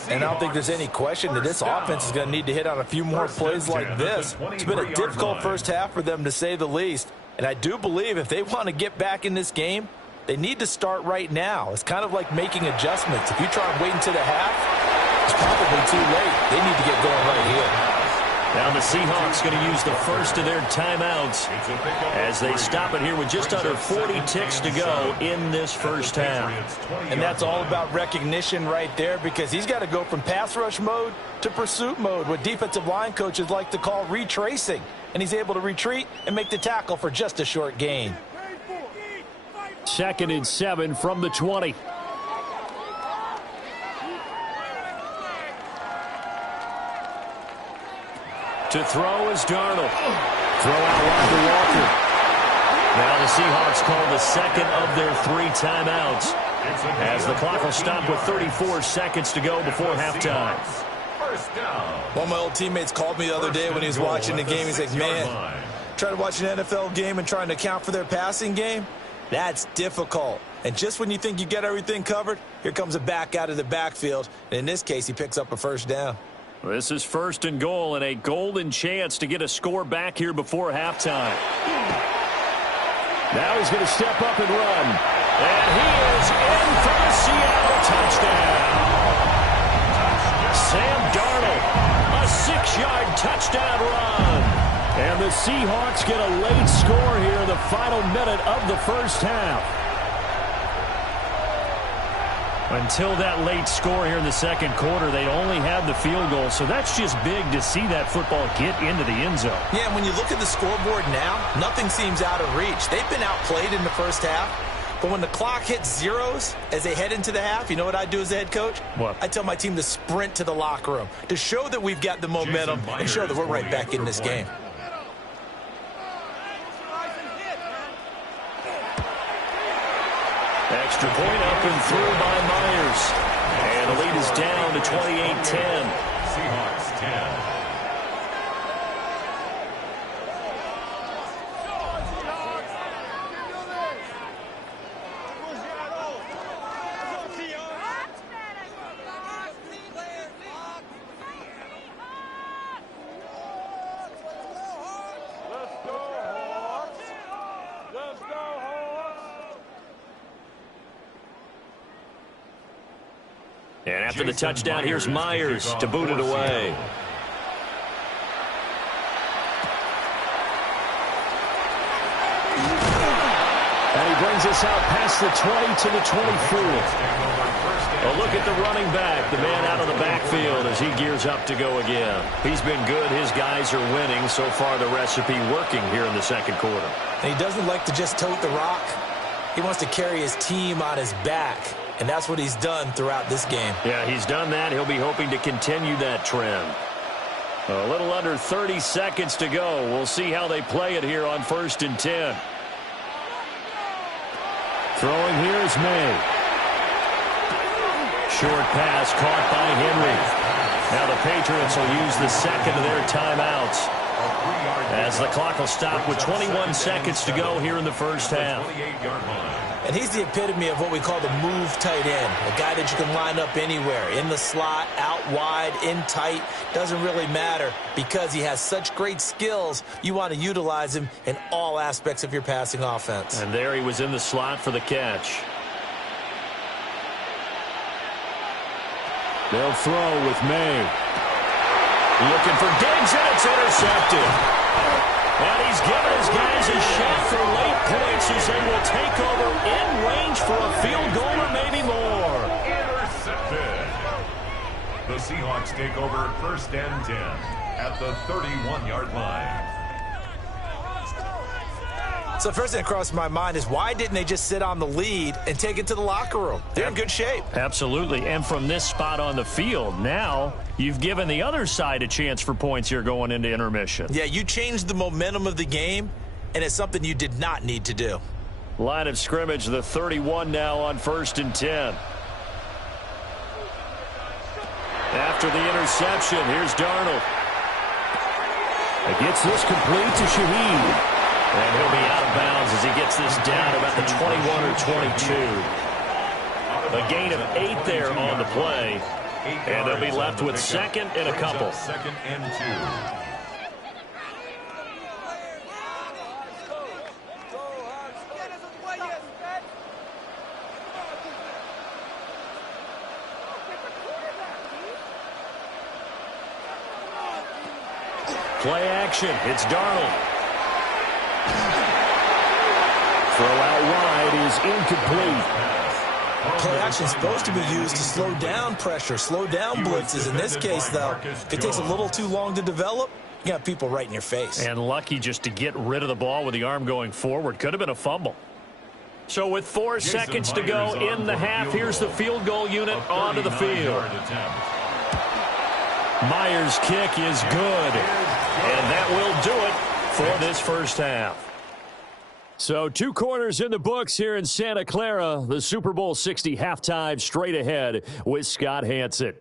And I don't think there's any question that this offense is going to need to hit on a few more plays like this. It's been a difficult first half for them, to say the least. And I do believe if they want to get back in this game, they need to start right now. It's kind of like making adjustments. If you try and wait until the half, it's probably too late. They need to get going right here. Now the Seahawks going to use the first of their timeouts as they stop it here with just under 40 ticks to go in this first half. And that's all about recognition right there, because he's got to go from pass rush mode to pursuit mode, what defensive line coaches like to call retracing. And he's able to retreat and make the tackle for just a short gain. 2nd and 7 from the 20. To throw is Darnold. Throw out wide to Walker. Now the Seahawks call the second of their 3 timeouts as the clock will stop with 34 seconds to go before halftime. One of my old teammates called me the other day when he was watching the game. He's like, man, trying to watch an NFL game and trying to account for their passing game, that's difficult. And just when you think you get everything covered, here comes a back out of the backfield. And in this case, he picks up a first down. This is 1st and goal and a golden chance to get a score back here before halftime. Now he's going to step up and run. And he is in for the Seattle touchdown. Sam Darnold, a 6-yard touchdown run. And the Seahawks get a late score here in the final minute of the first half. Until that late score here in the second quarter, they only had the field goal. So that's just big to see that football get into the end zone. Yeah, and when you look at the scoreboard now, nothing seems out of reach. They've been outplayed in the first half. But when the clock hits zeros as they head into the half, you know what I do as the head coach? What? I tell my team to sprint to the locker room to show that we've got the momentum and show that we're right back in this game. Extra point up and through by Myers. And the lead is down to 28-10. Seahawks 10. And after the touchdown, here's Myers to boot it away. And he brings us out past the 20 to the 24. A look at the running back, the man out of the backfield as he gears up to go again. He's been good. His guys are winning. So far, the recipe working here in the second quarter. And he doesn't like to just tote the rock. He wants to carry his team on his back. And that's what he's done throughout this game. Yeah, he's done that. He'll be hoping to continue that trend. A little under 30 seconds to go. We'll see how they play it here on 1st and 10. Throwing here is May. Short pass caught by Henry. Now the Patriots will use the second of their timeouts as the clock will stop with 21 seconds to go here in the first half. And he's the epitome of what we call the move tight end, a guy that you can line up anywhere, in the slot, out wide, in tight, doesn't really matter because he has such great skills. You want to utilize him in all aspects of your passing offense. And there he was in the slot for the catch. They'll throw with May. Looking for Diggs, and it's intercepted. And he's given his guys a shot for late points as they will take over in range for a field goal or maybe more. Intercepted. The Seahawks take over 1st and 10 at the 31-yard line. So first thing that crossed my mind is why didn't they just sit on the lead and take it to the locker room? They're in good shape. Absolutely. And from this spot on the field, now you've given the other side a chance for points here going into intermission. Yeah, you changed the momentum of the game, and it's something you did not need to do. Line of scrimmage, the 31 now on 1st and 10. After the interception, here's Darnold. It gets this complete to Shaheed. And he'll be out of bounds as he gets this down about the 21 or 22. A gain of 8 there on the play. And they'll be left with 2nd and a couple. 2nd and 2. Play action. It's Darnold. Throw out wide is incomplete. Play action is supposed to be used to slow down pressure, slow down blitzes. In this case, though, if it takes a little too long to develop, you got people right in your face. And lucky just to get rid of the ball with the arm going forward. Could have been a fumble. So with 4 seconds to go in the half, here's the field goal unit onto the field. Myers' kick is good. And that will do it for this first half. So 2 quarters in the books here in Santa Clara. The Super Bowl 60 halftime straight ahead with Scott Hanson.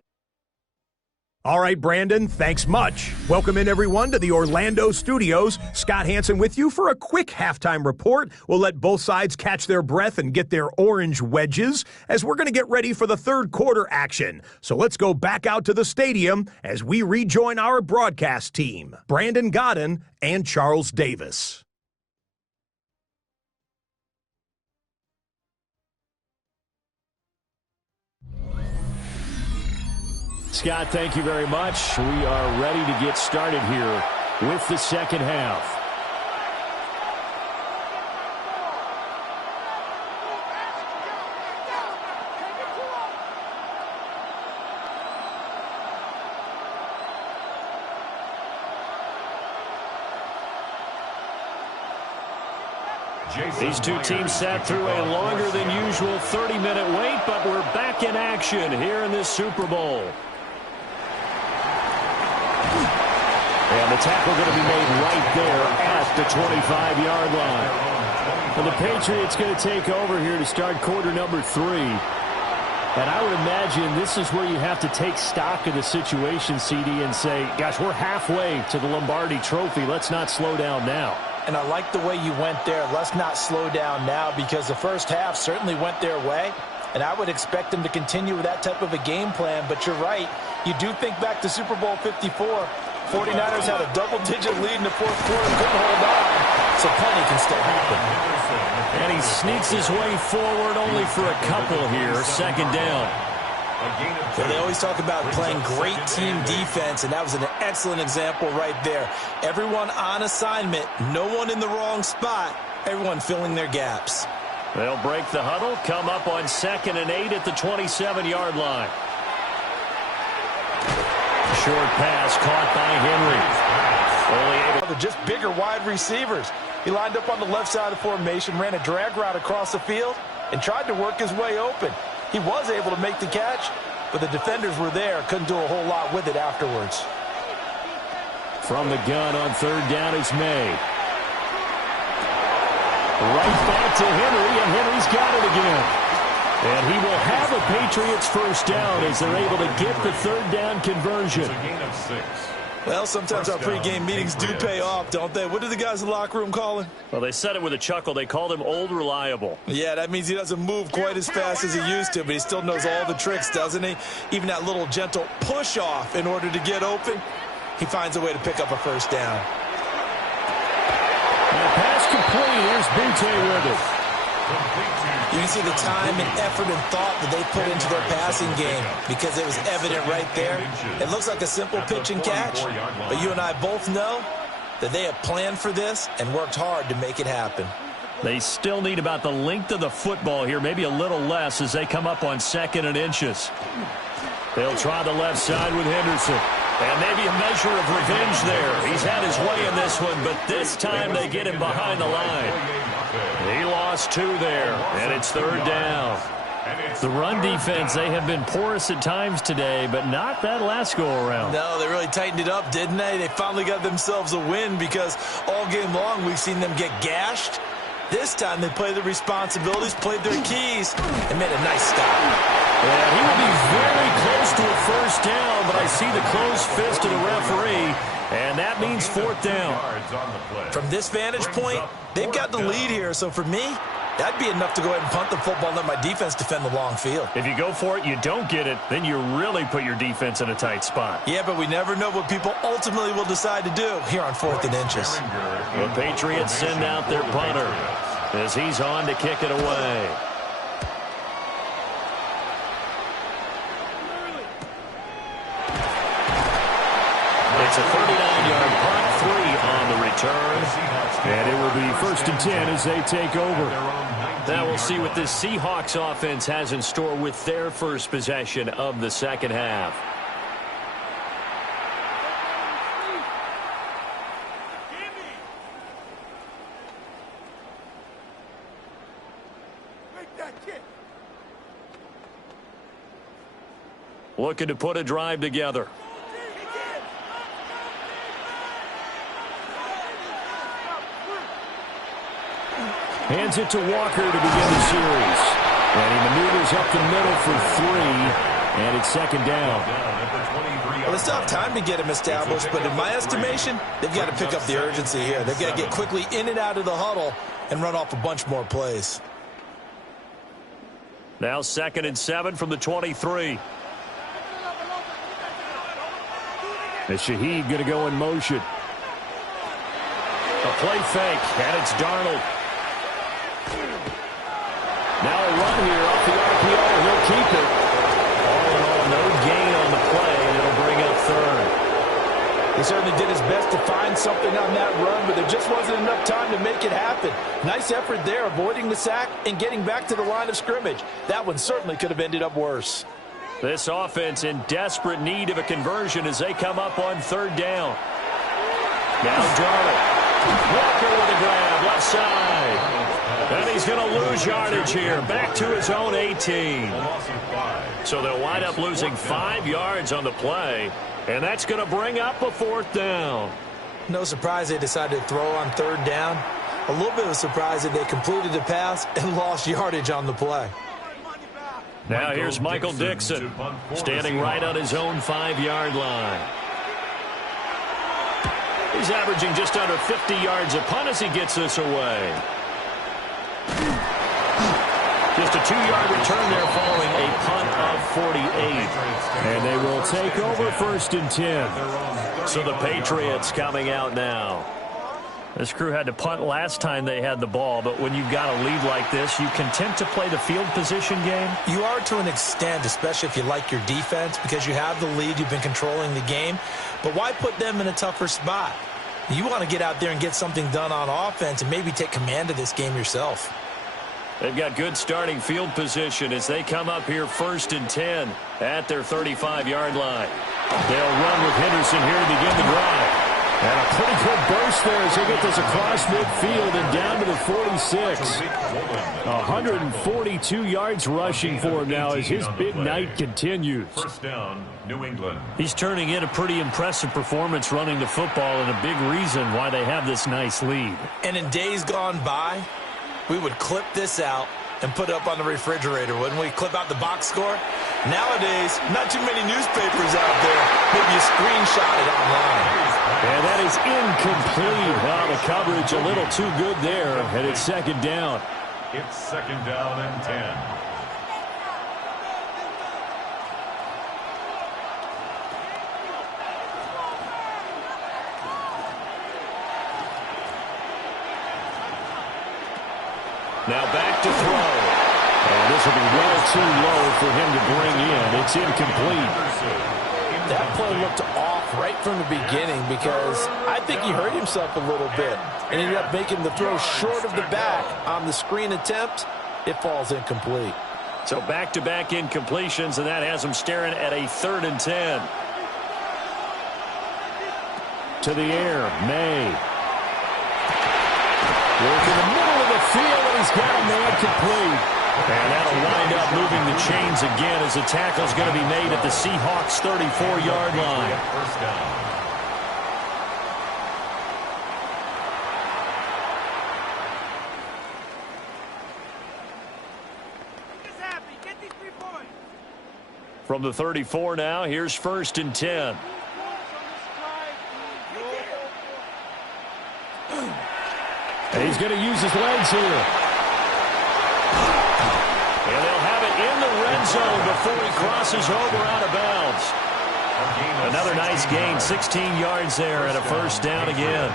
All right, Brandon, thanks much. Welcome in, everyone, to the Orlando studios. Scott Hanson with you for a quick halftime report. We'll let both sides catch their breath and get their orange wedges as we're going to get ready for the third quarter action. So let's go back out to the stadium as we rejoin our broadcast team, Brandon Godden and Charles Davis. Scott, thank you very much. We are ready to get started here with the second half. These two teams sat through a longer than usual 30-minute wait, but we're back in action here in this Super Bowl. And the tackle going to be made right there at the 25-yard line. And the Patriots going to take over here to start quarter number 3. And I would imagine this is where you have to take stock of the situation, CD, and say, gosh, we're halfway to the Lombardi Trophy. Let's not slow down now. And I like the way you went there. Let's not slow down now, because the first half certainly went their way. And I would expect them to continue with that type of a game plan. But you're right. You do think back to Super Bowl 54. 49ers had a double-digit lead in the fourth quarter and couldn't hold on. So plenty can still happen. And he sneaks his way forward only for a couple here. Second down. So they always talk about playing great team defense, and that was an excellent example right there. Everyone on assignment, no one in the wrong spot, everyone filling their gaps. They'll break the huddle, come up on 2nd and 8 at the 27-yard line. Short pass caught by Henry. Just bigger wide receivers. He lined up on the left side of the formation, ran a drag route across the field, and tried to work his way open. He was able to make the catch, but the defenders were there. Couldn't do a whole lot with it afterwards. From the gun on 3rd down is May. Right back to Henry, and Henry's got it again. And he will have a Patriots first down as they're able to get the 3rd down conversion. It's a gain of 6. Well, sometimes our pregame meetings do pay off, don't they? What do the guys in the locker room call him? Well, they said it with a chuckle. They called him Old Reliable. Yeah, that means he doesn't move quite as fast as he used to, but he still knows all the tricks, doesn't he? Even that little gentle push-off in order to get open, he finds a way to pick up a first down. And the pass complete. Here's Butte with it. You can see the time and effort and thought that they put into their passing game, because it was evident right there. It looks like a simple pitch and catch, but you and I both know that they have planned for this and worked hard to make it happen. They still need about the length of the football here, maybe a little less as they come up on 2nd and inches. They'll try the left side with Henderson. And maybe a measure of revenge there. He's had his way in this one, but this time they get him behind the line. He lost 2 there, and it's 3rd down. The run defense, they have been porous at times today, but not that last go-around. No, they really tightened it up, didn't they? They finally got themselves a win, because all game long we've seen them get gashed. This time they played their responsibilities, played their keys, and made a nice stop. Yeah, he will be very close to a first down, but I see the closed fist of the referee, and that means 4th down. From this vantage point, they've got the lead here, so for me, that'd be enough to go ahead and punt the football and let my defense defend the long field. If you go for it, you don't get it, then you really put your defense in a tight spot. Yeah, but we never know what people ultimately will decide to do here on 4th and inches. The Patriots send out their punter as he's on to kick it away. It's a 39-yard punt, 3 on the return. And it will be 1st and 10 as they take over. Now we'll see what this Seahawks offense has in store with their first possession of the second half. Looking to put a drive together. Hands it to Walker to begin the series. And he maneuvers up the middle for 3. And it's 2nd down. Well, they still have time to get him established, but in my estimation, they've got to pick up the urgency here. They've got to get quickly in and out of the huddle and run off a bunch more plays. Now 2nd and 7 from the 23. As Shaheed going to go in motion. A play fake, and it's Darnold. Now a run here off the RPO. He'll keep it. All in all, no gain on the play, and it'll bring up 3rd. He certainly did his best to find something on that run, but there just wasn't enough time to make it happen. Nice effort there, avoiding the sack and getting back to the line of scrimmage. That one certainly could have ended up worse. This offense in desperate need of a conversion as they come up on 3rd down. Now Darnold. Walker with a grab, left side. And he's going to lose yardage here. Back to his own 18. So they'll wind up losing 5 yards on the play. And that's going to bring up a 4th down. No surprise they decided to throw on 3rd down. A little bit of a surprise that they completed the pass and lost yardage on the play. Now here's Michael Dixon standing right on his own 5-yard line. He's averaging just under 50 yards a punt as he gets this away. Just a 2-yard return there following a punt of 48. And they will take over 1st and 10. So the Patriots coming out now. This crew had to punt last time they had the ball, but when you've got a lead like this, you content to play the field position game? You are to an extent, especially if you like your defense, because you have the lead, you've been controlling the game. But why put them in a tougher spot? You want to get out there and get something done on offense and maybe take command of this game yourself. They've got good starting field position as they come up here 1st and 10 at their 35-yard line. They'll run with Henderson here to begin the drive. And a pretty good burst there as they get this across midfield and down to the 46. 142 yards rushing for him now as his big night continues. 1st down, New England. He's turning in a pretty impressive performance running the football and a big reason why they have this nice lead. And in days gone by, we would clip this out and put it up on the refrigerator, wouldn't we? Clip out the box score. Nowadays, not too many newspapers out there. Maybe you screenshot it online. And that is incomplete. Wow, the coverage a little too good there, and it's 2nd down. It's 2nd down and 10. Now back to throw. And this will be well too low for him to bring in. It's incomplete. That play looked off right from the beginning because I think he hurt himself a little bit and ended up making the throw short of the back on the screen attempt. It falls incomplete. So back-to-back incompletions, and that has him staring at a 3rd and 10. To the air, May. Work in the middle of the field, and he's got a man complete. And that'll wind up moving the chains again as the tackle's going to be made at the Seahawks 34-yard line. 1st down. From the 34 now, here's 1st and 10. And he's going to use his legs here. And they'll have it in the red zone before he crosses over out of bounds. Another nice gain, 16 yards there and a 1st down again.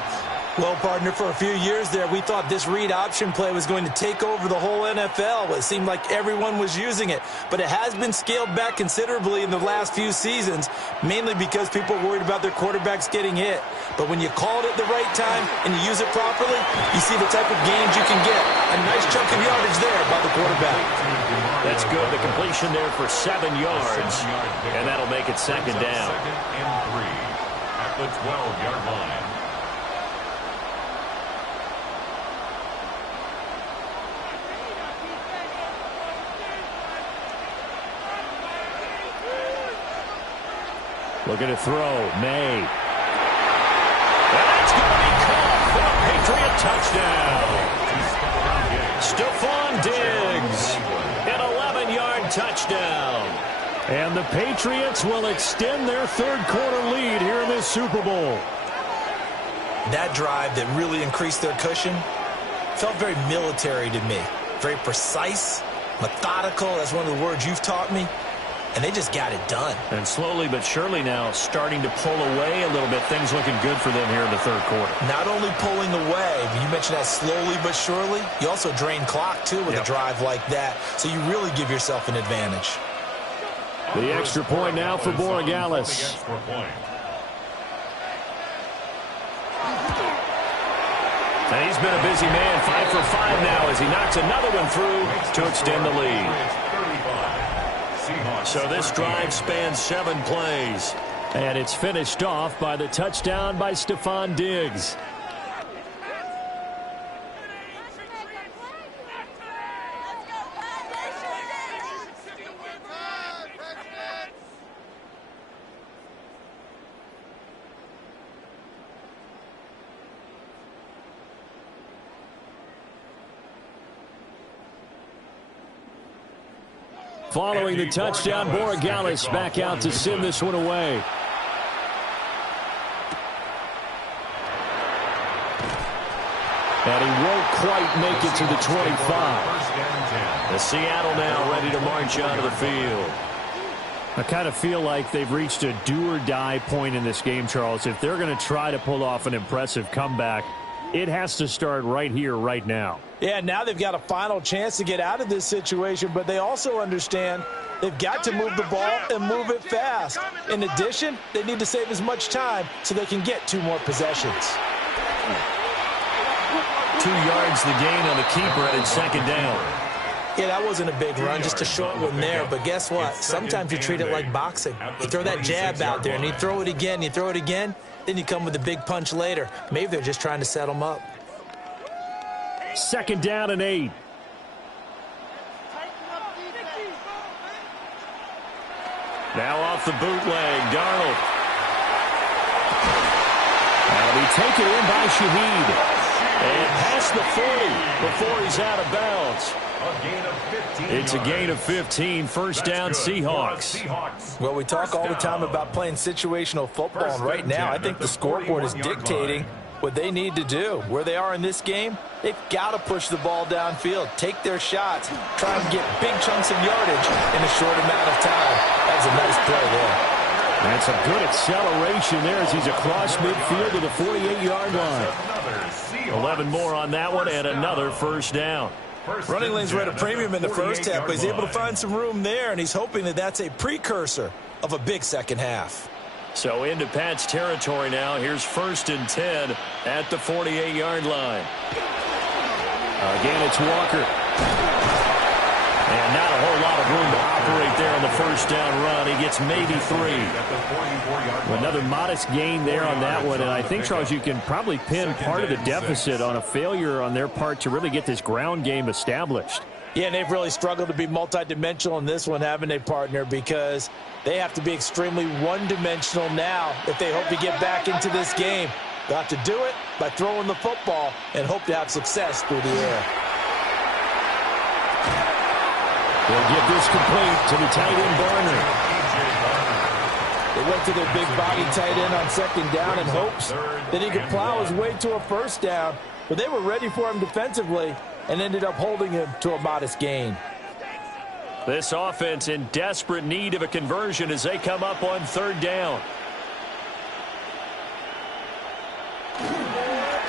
Well, partner, for a few years there, we thought this read option play was going to take over the whole NFL. It seemed like everyone was using it, but it has been scaled back considerably in the last few seasons, mainly because people are worried about their quarterbacks getting hit. But when you call it at the right time and you use it properly, you see the type of gains you can get. A nice chunk of yardage there by the quarterback. That's good. The completion there for 7 yards, and that'll make it 2nd down. 2nd and 3 at the 12-yard line. Looking to throw, May. That's going to be caught for a Patriot touchdown. Stephon Diggs, an 11-yard touchdown. And the Patriots will extend their 3rd quarter lead here in this Super Bowl. That drive that really increased their cushion felt very military to me. Very precise, methodical. That's one of the words you've taught me. And they just got it done. And slowly but surely now starting to pull away a little bit. Things looking good for them here in the 3rd quarter. Not only pulling away, but you mentioned that slowly but surely. You also drain clock, too, with a drive like that. So you really give yourself an advantage. The extra point now for Borregales. And he's been a busy man, 5 for 5 now as he knocks another one through to extend the lead. So this drive spans 7 plays. And it's finished off by the touchdown by Stephon Diggs. Following the touchdown, Borregales back out to send this one away. And he won't quite make it to the 25. The Seattle now ready to march onto the field. I kind of feel like they've reached a do-or-die point in this game, Charles. If they're going to try to pull off an impressive comeback, it has to start right here, right now. Yeah, now they've got a final chance to get out of this situation, but they also understand they've got to move the ball and move it fast. In addition, they need to save as much time so they can get 2 more possessions. 2 yards the gain on the keeper at its second down. Yeah, that wasn't a big run, just a short one there. But guess what? Sometimes you treat it like boxing. You throw that jab out there, and you throw it again, then you come with a big punch later. Maybe they're just trying to set them up. Second down and 8. Now off the bootleg, Darnold. That'll be taken in by Shaheed. And past the 40 before he's out of bounds. It's a gain of 15. First down, Seahawks. Well, we talk all the time about playing situational football, and right now I think the scoreboard is dictating what they need to do. Where they are in this game, they've got to push the ball downfield, take their shots, try and get big chunks of yardage in a short amount of time. That was a nice play there. That's a good acceleration there as he's across midfield to the 48-yard line. 11 more on that one and another first down. Running lanes were at a premium in the first half, but he's able to find some room there, and he's hoping that that's a precursor of a big second half. So into Pat's territory now. Here's 1st and 10 at the 48-yard line. Again, it's Walker. And not a whole lot of room to operate there on the first down run. He gets maybe 3. Another modest gain there on that one. And I think, Charles, you can probably pin part of the deficit on a failure on their part to really get this ground game established. Yeah, and they've really struggled to be multidimensional in this one, haven't they, partner? Because they have to be extremely one-dimensional now if they hope to get back into this game. They'll have to do it by throwing the football and hope to have success through the air. They'll get this complete to the tight end, Barner. They went to their big body tight end on second down in hopes that he could plow his way to a first down, but they were ready for him defensively and ended up holding him to a modest gain. This offense in desperate need of a conversion as they come up on 3rd down.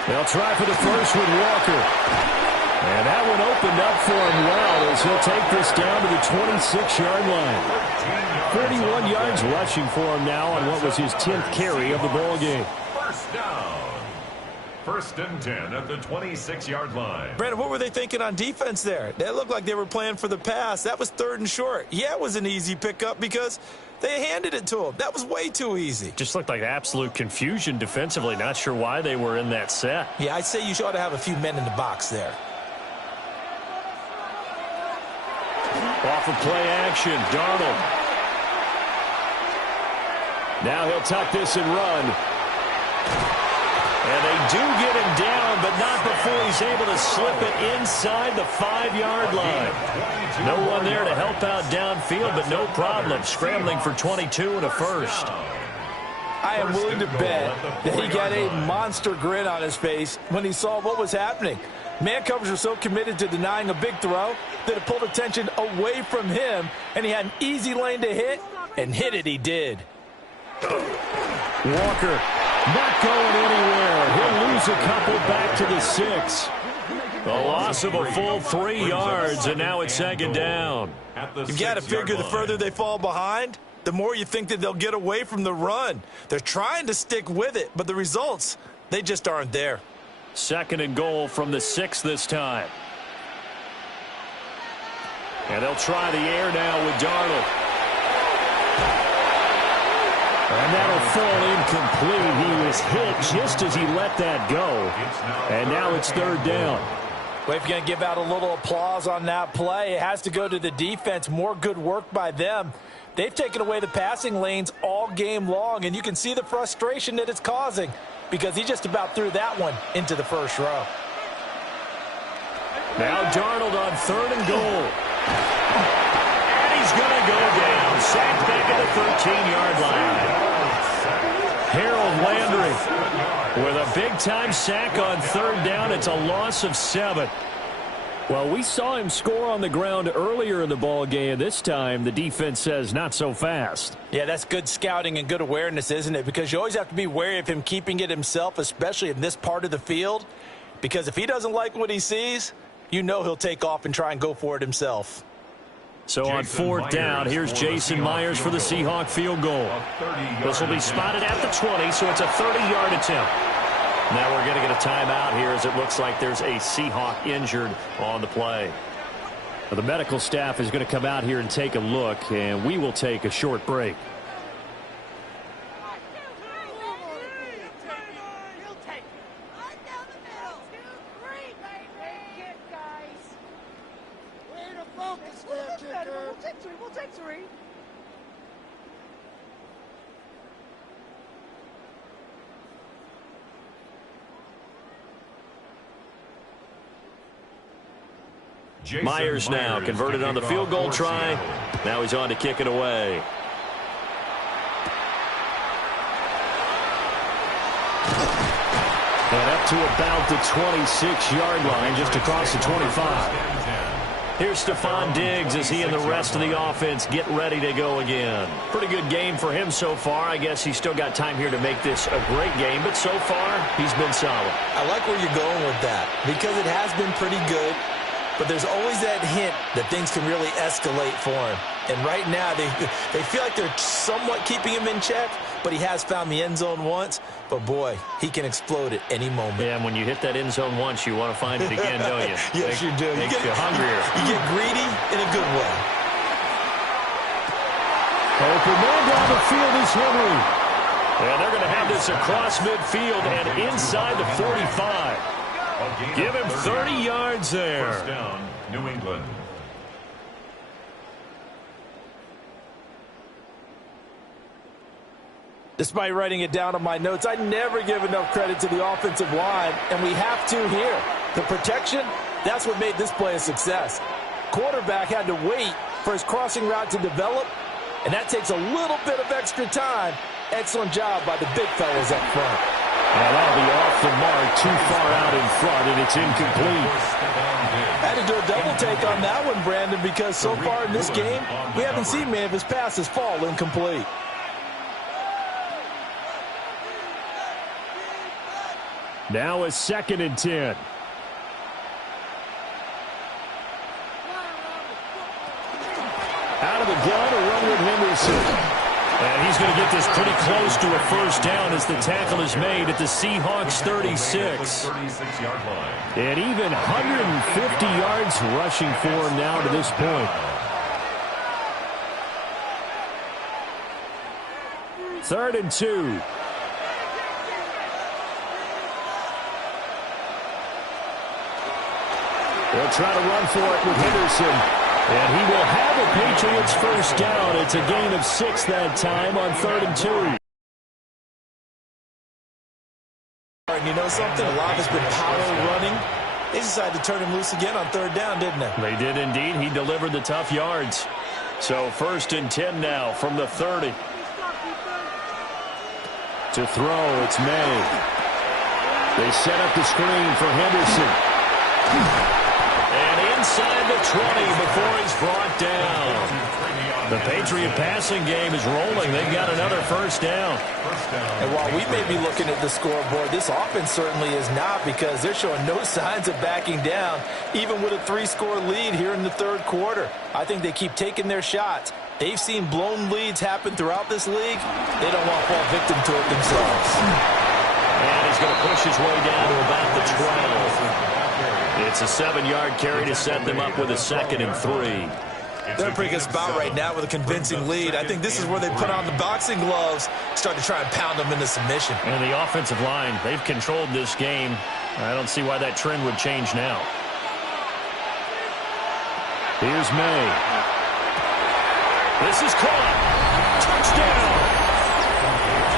They'll try for the first with Walker. And that one opened up for him well as he'll take this down to the 26-yard line. 41 yards rushing for him now on what was his 10th carry of the ball game. First down. 1st and 10 at the 26-yard line. Brandon, what were they thinking on defense there? They looked like they were playing for the pass. That was 3rd and short. Yeah, it was an easy pickup because they handed it to him. That was way too easy. Just looked like absolute confusion defensively. Not sure why they were in that set. Yeah, I'd say you ought to have a few men in the box there. Off of play action, Darnold. Now he'll tuck this and run. And they do get him down, but not before he's able to slip it inside the 5-yard line. No one there to help out downfield, but no problem. Scrambling for 22 and a first. I am willing to bet that he got a monster grin on his face when he saw what was happening. Man coverage was so committed to denying a big throw that it pulled attention away from him, and he had an easy lane to hit, and hit it he did. Walker not going anywhere. He'll lose a couple back to the 6. A loss of a full 3 yards, and now it's 2nd down. You've got to figure the further they fall behind, the more you think that they'll get away from the run. They're trying to stick with it, but the results, they just aren't there. 2nd and goal from the 6 this time. And they'll try the air now with Darnold. And that'll fall incomplete. He was hit just as he let that go. And now it's 3rd down. Well, if you're going to give out a little applause on that play, it has to go to the defense. More good work by them. They've taken away the passing lanes all game long, and you can see the frustration that it's causing because he just about threw that one into the first row. Now Darnold on 3rd and goal. And he's go down. Sacked back at the 13-yard line. Harold Landry with a big-time sack on third down. It's a loss of 7. Well, we saw him score on the ground earlier in the ball game. This time, the defense says not so fast. Yeah, that's good scouting and good awareness, isn't it? Because you always have to be wary of him keeping it himself, especially in this part of the field. Because if he doesn't like what he sees, you know he'll take off and try and go for it himself. So on fourth down, here's Jason Myers for the Seahawk field goal. This will be spotted at the 20, so it's a 30-yard attempt. Now we're going to get a timeout here as it looks like there's a Seahawk injured on the play. The medical staff is going to come out here and take a look, and we will take a short break. We'll take 3. Myers now converted on the field goal try. Now he's on to kick it away. And up to about the 26-yard line, just across the 25. Here's Stephon Diggs as he and the rest of the offense get ready to go again. Pretty good game for him so far. I guess he's still got time here to make this a great game, but so far he's been solid. I like where you're going with that because it has been pretty good. But there's always that hint that things can really escalate for him. And right now, they feel like they're somewhat keeping him in check, but he has found the end zone once. But, boy, he can explode at any moment. Yeah, and when you hit that end zone once, you want to find it again, don't you? Yes, you do. Makes you hungrier. You get greedy in a good way. Open man down the field is Henry. And they're going to have this across midfield and inside the 45. Give him 30 yards there. First down, New England. Despite writing it down on my notes, I never give enough credit to the offensive line, and we have to here. The protection, that's what made this play a success. Quarterback had to wait for his crossing route to develop, and that takes a little bit of extra time. Excellent job by the big fellas up front. Now that'll be off the mark, too far out in front, and it's incomplete. I had to do a double take on that one, Brandon, because so far in this game, we haven't seen many of his passes fall incomplete. Now a 2nd and 10. Out of the gun, a run with Henderson. And he's going to get this pretty close to a first down as the tackle is made at the Seahawks 36. And even 150 yards rushing for him now to this point. 3rd and 2. They'll try to run for it with Henderson. And he will have a Patriots first down. It's a gain of 6 that time on 3rd and 2. And you know something? A lot has been power running. They decided to turn him loose again on 3rd down, didn't they? They did indeed. He delivered the tough yards. So 1st and 10 now from the 30. To throw, it's May. They set up the screen for Henderson. And inside the 20 before he's brought down. The Patriot passing game is rolling. They've got another first down. And while we may be looking at the scoreboard, this offense certainly is not, because they're showing no signs of backing down, even with a 3-score lead here in the 3rd quarter. I think they keep taking their shots. They've seen blown leads happen throughout this league. They don't want to fall victim to it themselves. And he's going to push his way down to about the 12. It's a 7-yard carry to set them up with a 2nd and 3. They're in a pretty good spot right now with a convincing lead. I think this is where they put on the boxing gloves, start to try and pound them into submission. And the offensive line, they've controlled this game. I don't see why that trend would change now. Here's May. This is caught. Touchdown.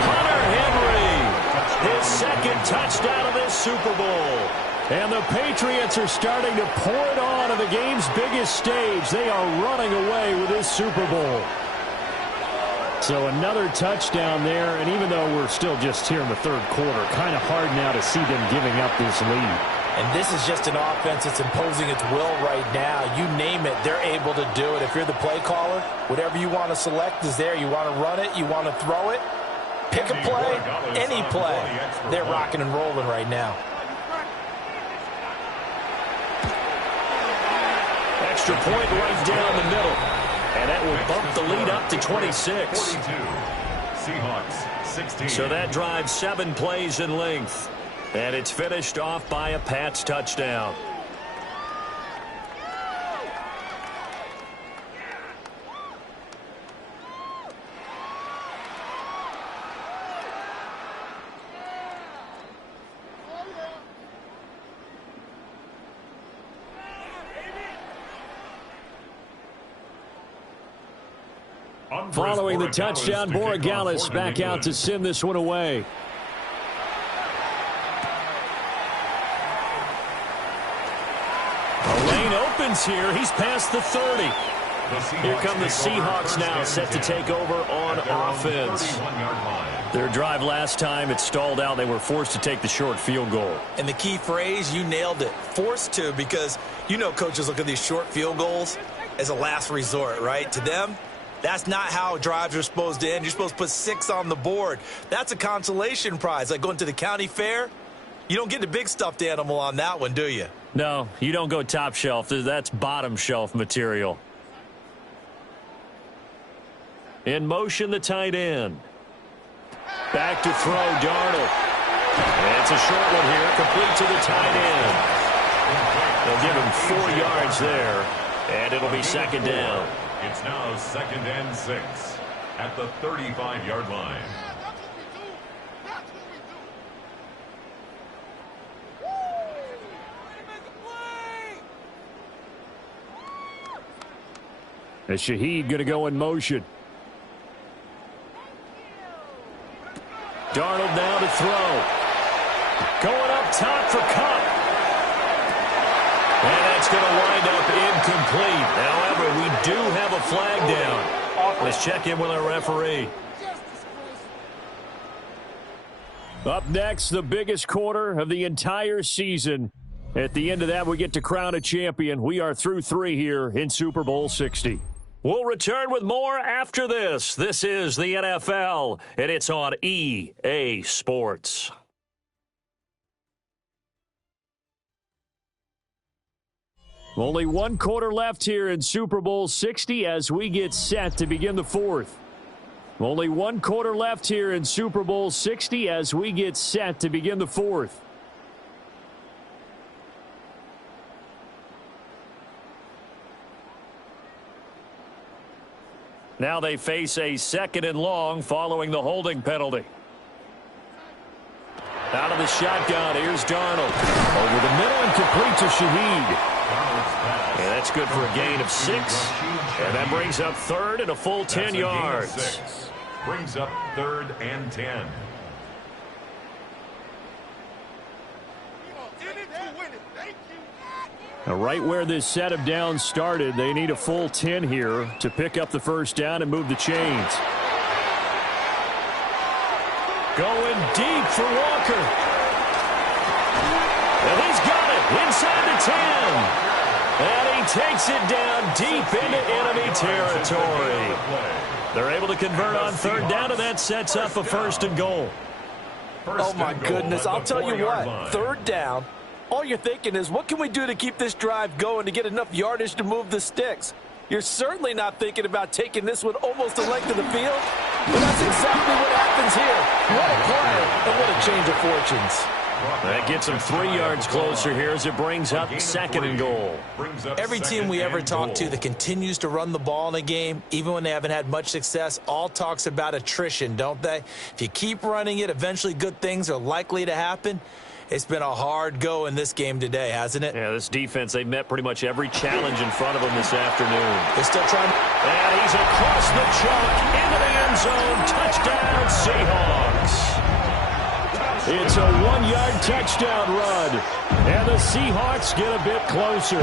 Hunter Henry. His 2nd touchdown of this Super Bowl. And the Patriots are starting to pour it on the game's biggest stage. They are running away with this Super Bowl. So another touchdown there, and even though we're still just here in the third quarter, kind of hard now to see them giving up this lead. And this is just an offense that's imposing its will right now. You name it, they're able to do it. If you're the play caller, whatever you want to select is there. You want to run it, you want to throw it, pick a play, any play. They're rocking and rolling right now. Extra point right down the middle. And that will bump the lead up to 26. 42. Seahawks 16. So that drives 7 plays in length. And it's finished off by a Pats touchdown. Following the touchdown, Borregales back out to send this one away. A lane opens here. He's past the 30. Here come the Seahawks now, set to take over on offense. Their drive last time, it stalled out. They were forced to take the short field goal. And the key phrase, you nailed it, forced to, because you know coaches look at these short field goals as a last resort, right? To them, that's not how drives are supposed to end. You're supposed to put 6 on the board. That's a consolation prize. Like going to the county fair, you don't get the big stuffed animal on that one, do you? No, you don't go top shelf. That's bottom shelf material. In motion, the tight end. Back to throw, Darnold. And it's a short one here, complete to the tight end. They'll give him 4 yards there, and it'll be second down. It's now 2nd and 6 at the 35-yard line. As Shaheed going to go in motion. Darnold now to throw. Going up top for Cup. And that's going to wind up incomplete. However, we do have a flag down. Let's check in with our referee. Up next, the biggest quarter of the entire season. At the end of that, we get to crown a champion. We are through 3 here in Super Bowl 60. We'll return with more after this. This is the NFL, and it's on EA Sports. Only 1 quarter left here in Super Bowl 60 as we get set to begin the 4th. Only 1 quarter left here in Super Bowl 60 as we get set to begin the 4th. Now they face a 2nd and long following the holding penalty. Out of the shotgun, here's Darnold. Over the middle and complete to Shaheed. And that's good for a gain of 6. And that brings up 3rd and a full 10 yards. Brings up 3rd and 10. Now, right where this set of downs started, they need a full 10 here to pick up the first down and move the chains. Going deep for Walker. And he's got it inside the 10. And he takes it down deep into enemy territory. They're able to convert on 3rd down, and that sets up a 1st and goal. Oh, my goodness. I'll tell you what, 3rd down, all you're thinking is, what can we do to keep this drive going to get enough yardage to move the sticks? You're certainly not thinking about taking this one almost the length of the field. But that's exactly what happens here. What a play, and what a change of fortunes. That gets them 3 yards closer here as it brings up 2nd and goal. Every team we ever talk to that continues to run the ball in a game, even when they haven't had much success, all talks about attrition, don't they? If you keep running it, eventually good things are likely to happen. It's been a hard go in this game today, hasn't it? Yeah, this defense, they've met pretty much every challenge in front of them this afternoon. They're still trying. And he's across the chalk into the end zone. Touchdown, Seahawks. It's a 1-yard touchdown run. And the Seahawks get a bit closer.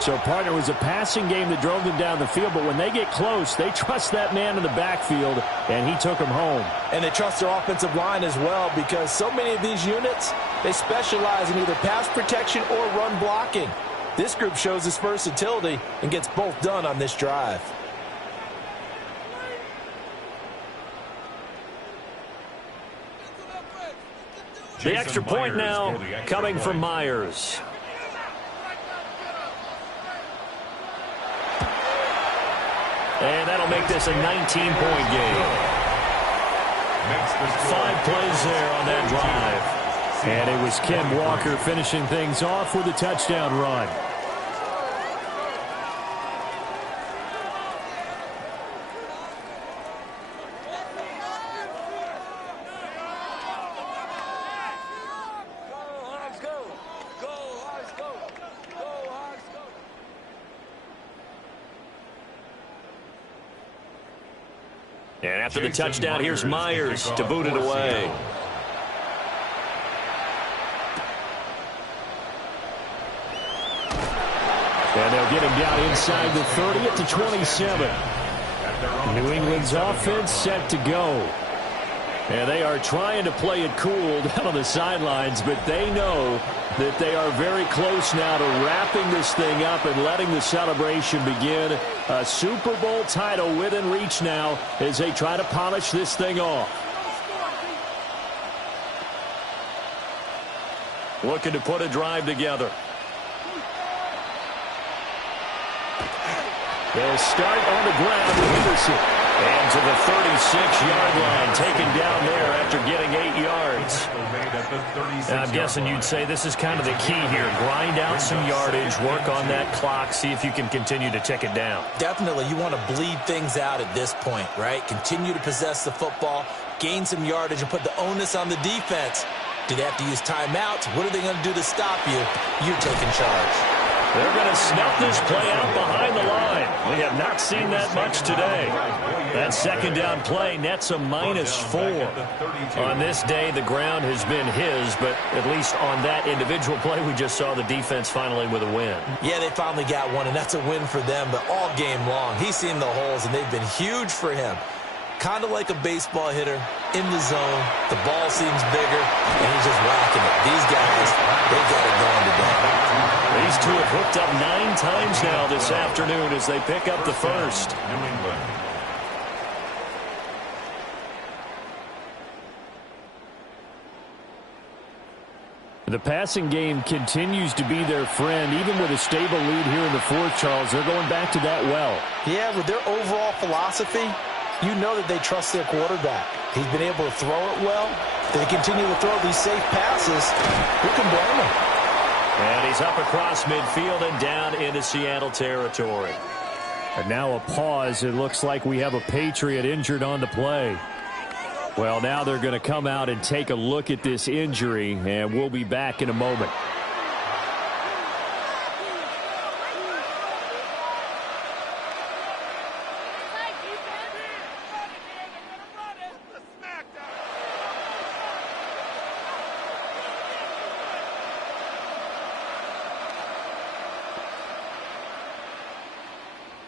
So, partner, it was a passing game that drove them down the field, but when they get close, they trust that man in the backfield, and he took them home. And they trust their offensive line as well, because so many of these units, they specialize in either pass protection or run blocking. This group shows its versatility and gets both done on this drive. The extra point now coming from Myers. And that'll make this a 19-point game. 5 plays there on that drive. And it was Ken Walker finishing things off with a touchdown run. And after the touchdown, here's Myers to boot it away. And they'll get him down inside the 30 at the 27. New England's offense set to go. And they are trying to play it cool down on the sidelines, but they know that they are very close now to wrapping this thing up and letting the celebration begin. A Super Bowl title within reach now as they try to polish this thing off. Looking to put a drive together. They'll start on the ground with Henderson. And to the 36-yard line, taken down there after getting 8 yards. And I'm guessing you'd say this is kind of the key here. Grind out some yardage, work on that clock, see if you can continue to tick it down. Definitely, you want to bleed things out at this point, right? Continue to possess the football, gain some yardage, and put the onus on the defense. Do they have to use timeouts? What are they going to do to stop you? You're taking charge. They're going to snuff this play out behind the line. We have not seen that much today. That second down play nets a -4. On this day, the ground has been his, but at least on that individual play, we just saw the defense finally with a win. Yeah, they finally got one, and that's a win for them, but all game long, he's seen the holes, and they've been huge for him. Kind of like a baseball hitter in the zone. The ball seems bigger, and he's just whacking it. These guys, they got it going today. These two have hooked up 9 times now this afternoon as they pick up the first. New England. The passing game continues to be their friend. Even with a stable lead here in the fourth, Charles, they're going back to that well. Yeah, with their overall philosophy, you know that they trust their quarterback. He's been able to throw it well. They continue to throw these safe passes. Who can blame him? And he's up across midfield and down into Seattle territory. And now a pause. It looks like we have a Patriot injured on the play. Well, now they're going to come out and take a look at this injury, and we'll be back in a moment.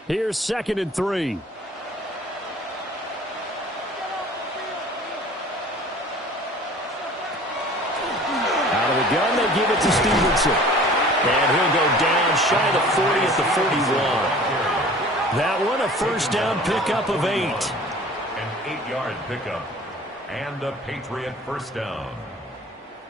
Here's 2nd and 3. Out of the gun, they give it to Stevenson. And he'll go down shy of the 40 at the 41. That one, a first down pickup of 8. An 8-yard pickup. And a Patriot first down.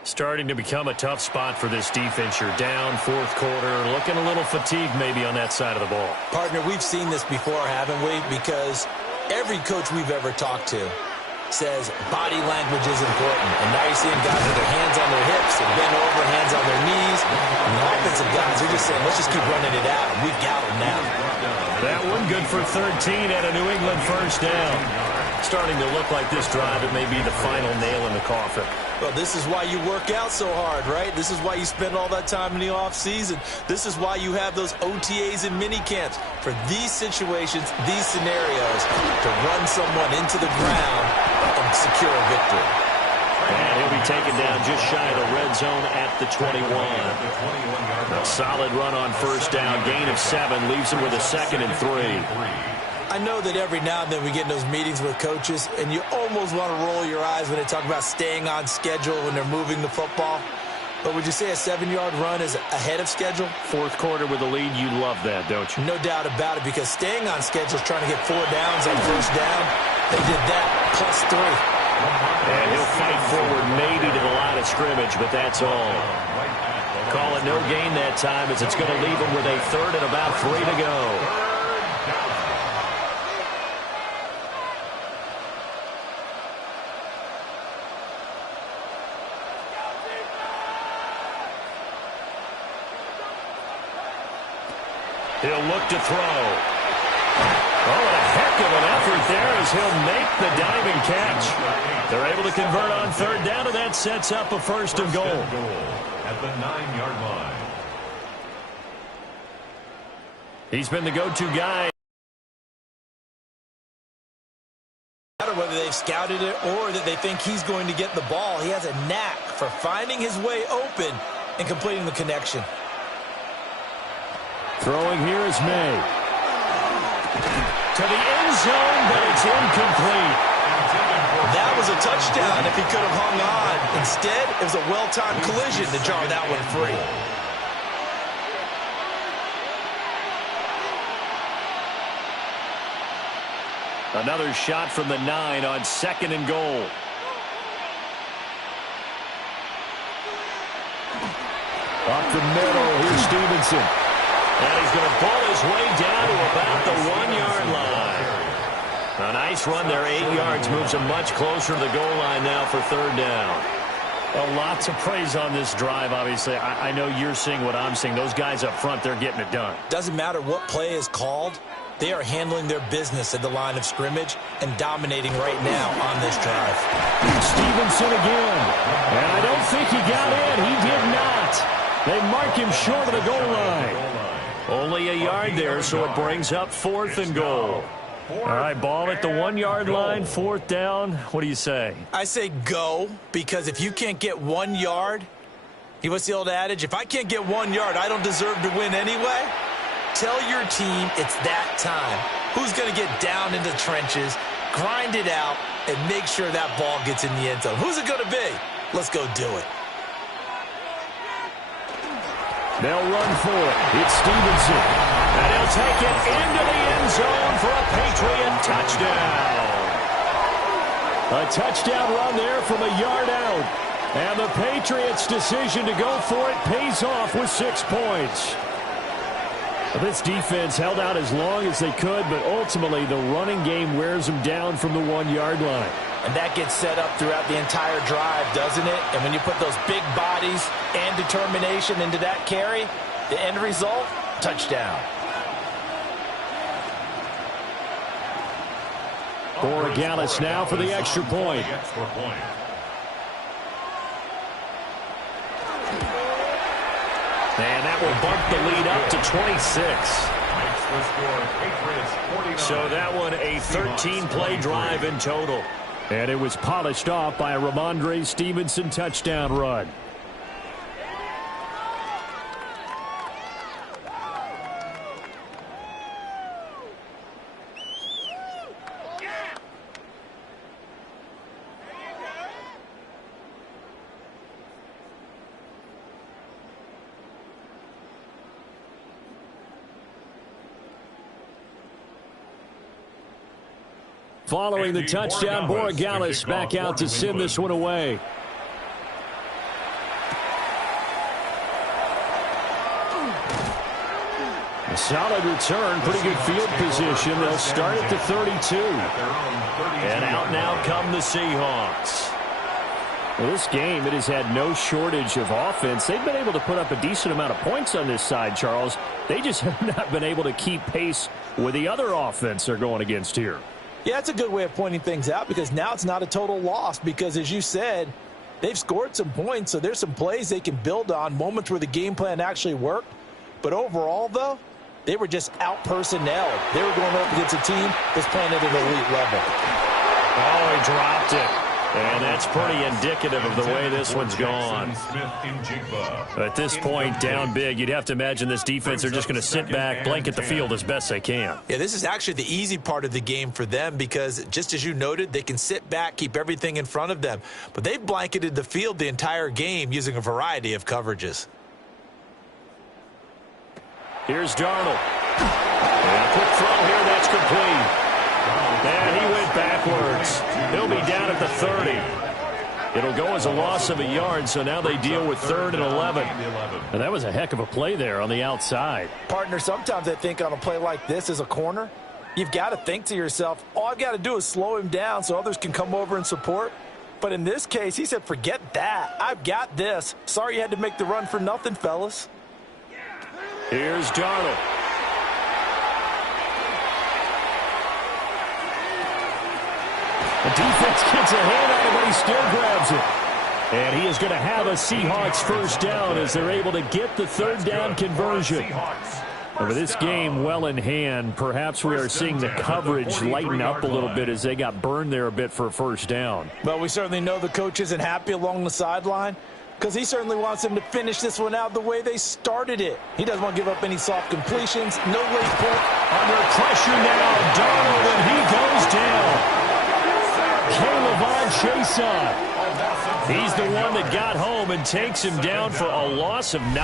Starting to become a tough spot for this defense. You're down fourth quarter, looking a little fatigued maybe on that side of the ball. Partner, we've seen this before, haven't we? Because every coach we've ever talked to says body language is important. And now you're seeing guys with their hands on their hips, they're bent over, hands on their knees. And the offensive guys are just saying, let's just keep running it out. And we've got them now. That one good for 13 and a New England first down. Starting to look like this drive, it may be the final nail in the coffin. Well, this is why you work out so hard, right? This is why you spend all that time in the offseason. This is why you have those OTAs and mini camps. For these situations, these scenarios, to run someone into the ground and secure a victory. And he'll be taken down just shy of the red zone at the 21. A solid run on first down. Gain of 7 leaves him with a 2nd and 3. I know that every now and then we get in those meetings with coaches, and you almost want to roll your eyes when they talk about staying on schedule when they're moving the football. But would you say a 7-yard run is ahead of schedule? Fourth quarter with a lead, you love that, don't you? No doubt about it, because staying on schedule is trying to get 4 downs on first down. They did that plus 3. And he'll fight forward maybe to the line of scrimmage, but that's all. Call it no gain that time, as it's going to leave him with a 3rd and about 3 to go. He'll look to throw. Oh, and a heck of an effort there as he'll make the diving catch. They're able to convert on 3rd down, and that sets up a 1st and goal. At the 9-yard line. He's been the go-to guy. Whether they've scouted it or that they think he's going to get the ball, he has a knack for finding his way open and completing the connection. Throwing here is May. To the end zone, but it's incomplete. That was a touchdown if he could have hung on. Instead, it was a well-timed collision to jar that one free. Another shot from the 9 on 2nd and goal. Up the middle, here's Stevenson. And he's going to pull his way down to about the 1-yard line. A nice run there, 8 yards, moves him much closer to the goal line now for 3rd down. Well, lots of praise on this drive, obviously. I know you're seeing what I'm seeing. Those guys up front, they're getting it done. Doesn't matter what play is called. They are handling their business at the line of scrimmage and dominating right now on this drive. Stevenson again. And I don't think he got in. He did not. They mark him short of the goal line. Only a yard there, so it brings up 4th and goal. All right, ball at the 1-yard line, 4th down. What do you say? I say go, because if you can't get 1 yard, what's the old adage? If I can't get 1 yard, I don't deserve to win anyway. Tell your team it's that time. Who's going to get down into the trenches, grind it out, and make sure that ball gets in the end zone? Who's it going to be? Let's go do it. They'll run for it. It's Stevenson. And he'll take it into the end zone for a Patriot touchdown. A touchdown run there from a yard out. And the Patriots' decision to go for it pays off with 6 points. This defense held out as long as they could, but ultimately the running game wears them down from the 1-yard line. And that gets set up throughout the entire drive, doesn't it? And when you put those big bodies and determination into that carry, the end result, touchdown. Borregales now for the extra point. And that will bump the lead up to 26. So that one a 13-play drive in total. And it was polished off by a Ramondre Stevenson touchdown run. Following the touchdown, Borregales back out to send this one away. A solid return, pretty good field position. They'll start at the 32. And out now come the Seahawks. Well, this game, it has had no shortage of offense. They've been able to put up a decent amount of points on this side, Charles. They just have not been able to keep pace with the other offense they're going against here. Yeah, that's a good way of pointing things out, because now it's not a total loss, because as you said, they've scored some points, so there's some plays they can build on, moments where the game plan actually worked. But overall, though, they were just out-personnelled. They were going up against a team that's playing at an elite level. Oh, he dropped it. And that's pretty indicative of the way this one's gone. At this point, down big, you'd have to imagine this defense are just going to sit back, blanket the field as best they can. Yeah, this is actually the easy part of the game for them because, just as you noted, they can sit back, keep everything in front of them. But they've blanketed the field the entire game using a variety of coverages. Here's Darnold. And a quick throw here, that's complete. And he went backwards. He'll be down at the 30. It'll go as a loss of a yard, so now they deal with 3rd and 11. And that was a heck of a play there on the outside. Partner, sometimes I think on a play like this as a corner, you've got to think to yourself, all I've got to do is slow him down so others can come over and support. But in this case, he said, forget that. I've got this. Sorry you had to make the run for nothing, fellas. Here's Darnold. The defense gets a hand on him, but he still grabs it. And he is going to have a Seahawks first down as they're able to get the 3rd down conversion. Over this game well in hand, perhaps we are seeing the coverage lighten up a little bit as they got burned there a bit for a first down. Well, we certainly know the coach isn't happy along the sideline because he certainly wants them to finish this one out the way they started it. He doesn't want to give up any soft completions, no late point. Under pressure now, Darnold, and he goes down. Chason. He's the one that got home and takes him down for a loss of 9.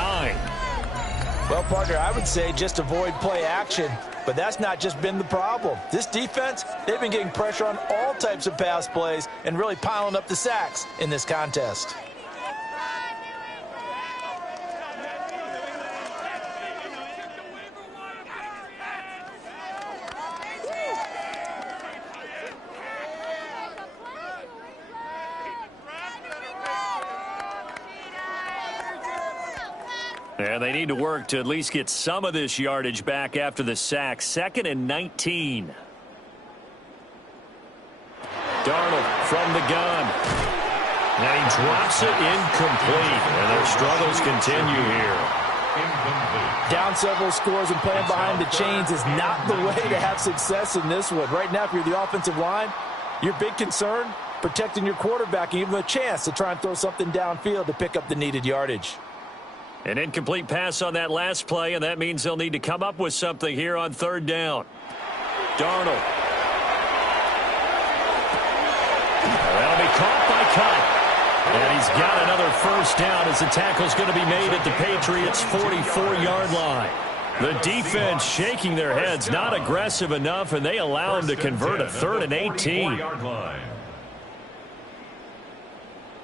Well, partner, I would say just avoid play action, but that's not just been the problem. This defense, they've been getting pressure on all types of pass plays and really piling up the sacks in this contest. And they need to work to at least get some of this yardage back after the sack. 2nd and 19. Darnold from the gun. And he drops it incomplete. And their struggles continue here. Down several scores and playing behind the chains is not the way to have success in this one. Right now, if you're the offensive line, your big concern, protecting your quarterback and give him a chance to try and throw something downfield to pick up the needed yardage. An incomplete pass on that last play, and that means they'll need to come up with something here on 3rd down. Darnold. That'll be caught by Cut. And he's got another first down as the tackle's going to be made at the Patriots' 44-yard line. The defense shaking their heads, not aggressive enough, and they allow him to convert a 3rd and 18.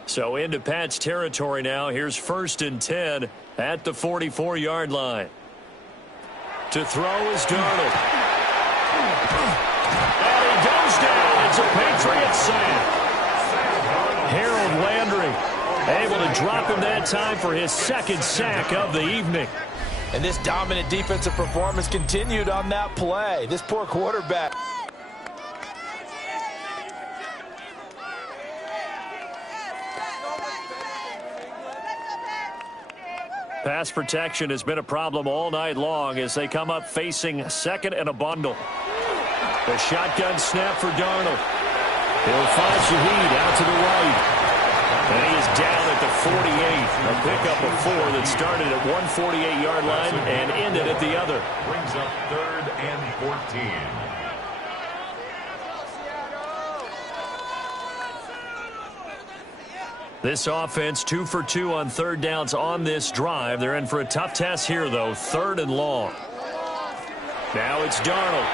So into Pat's territory now. Here's 1st and 10 at the 44-yard line. To throw is Darnold. And he goes down. It's a Patriots sack. Harold Landry able to drop him that time for his 2nd sack of the evening. And this dominant defensive performance continued on that play. This poor quarterback. Pass protection has been a problem all night long as they come up facing 2nd and a bundle. The shotgun snap for Darnold. He'll find Shaheed out to the right. And he is down at the 48. A pickup of 4 that started at 148-yard line and ended at the other. Brings up 3rd and 14. This offense 2 for 2 on 3rd downs on this drive. They're in for a tough test here, though. 3rd and long. Now it's Darnold.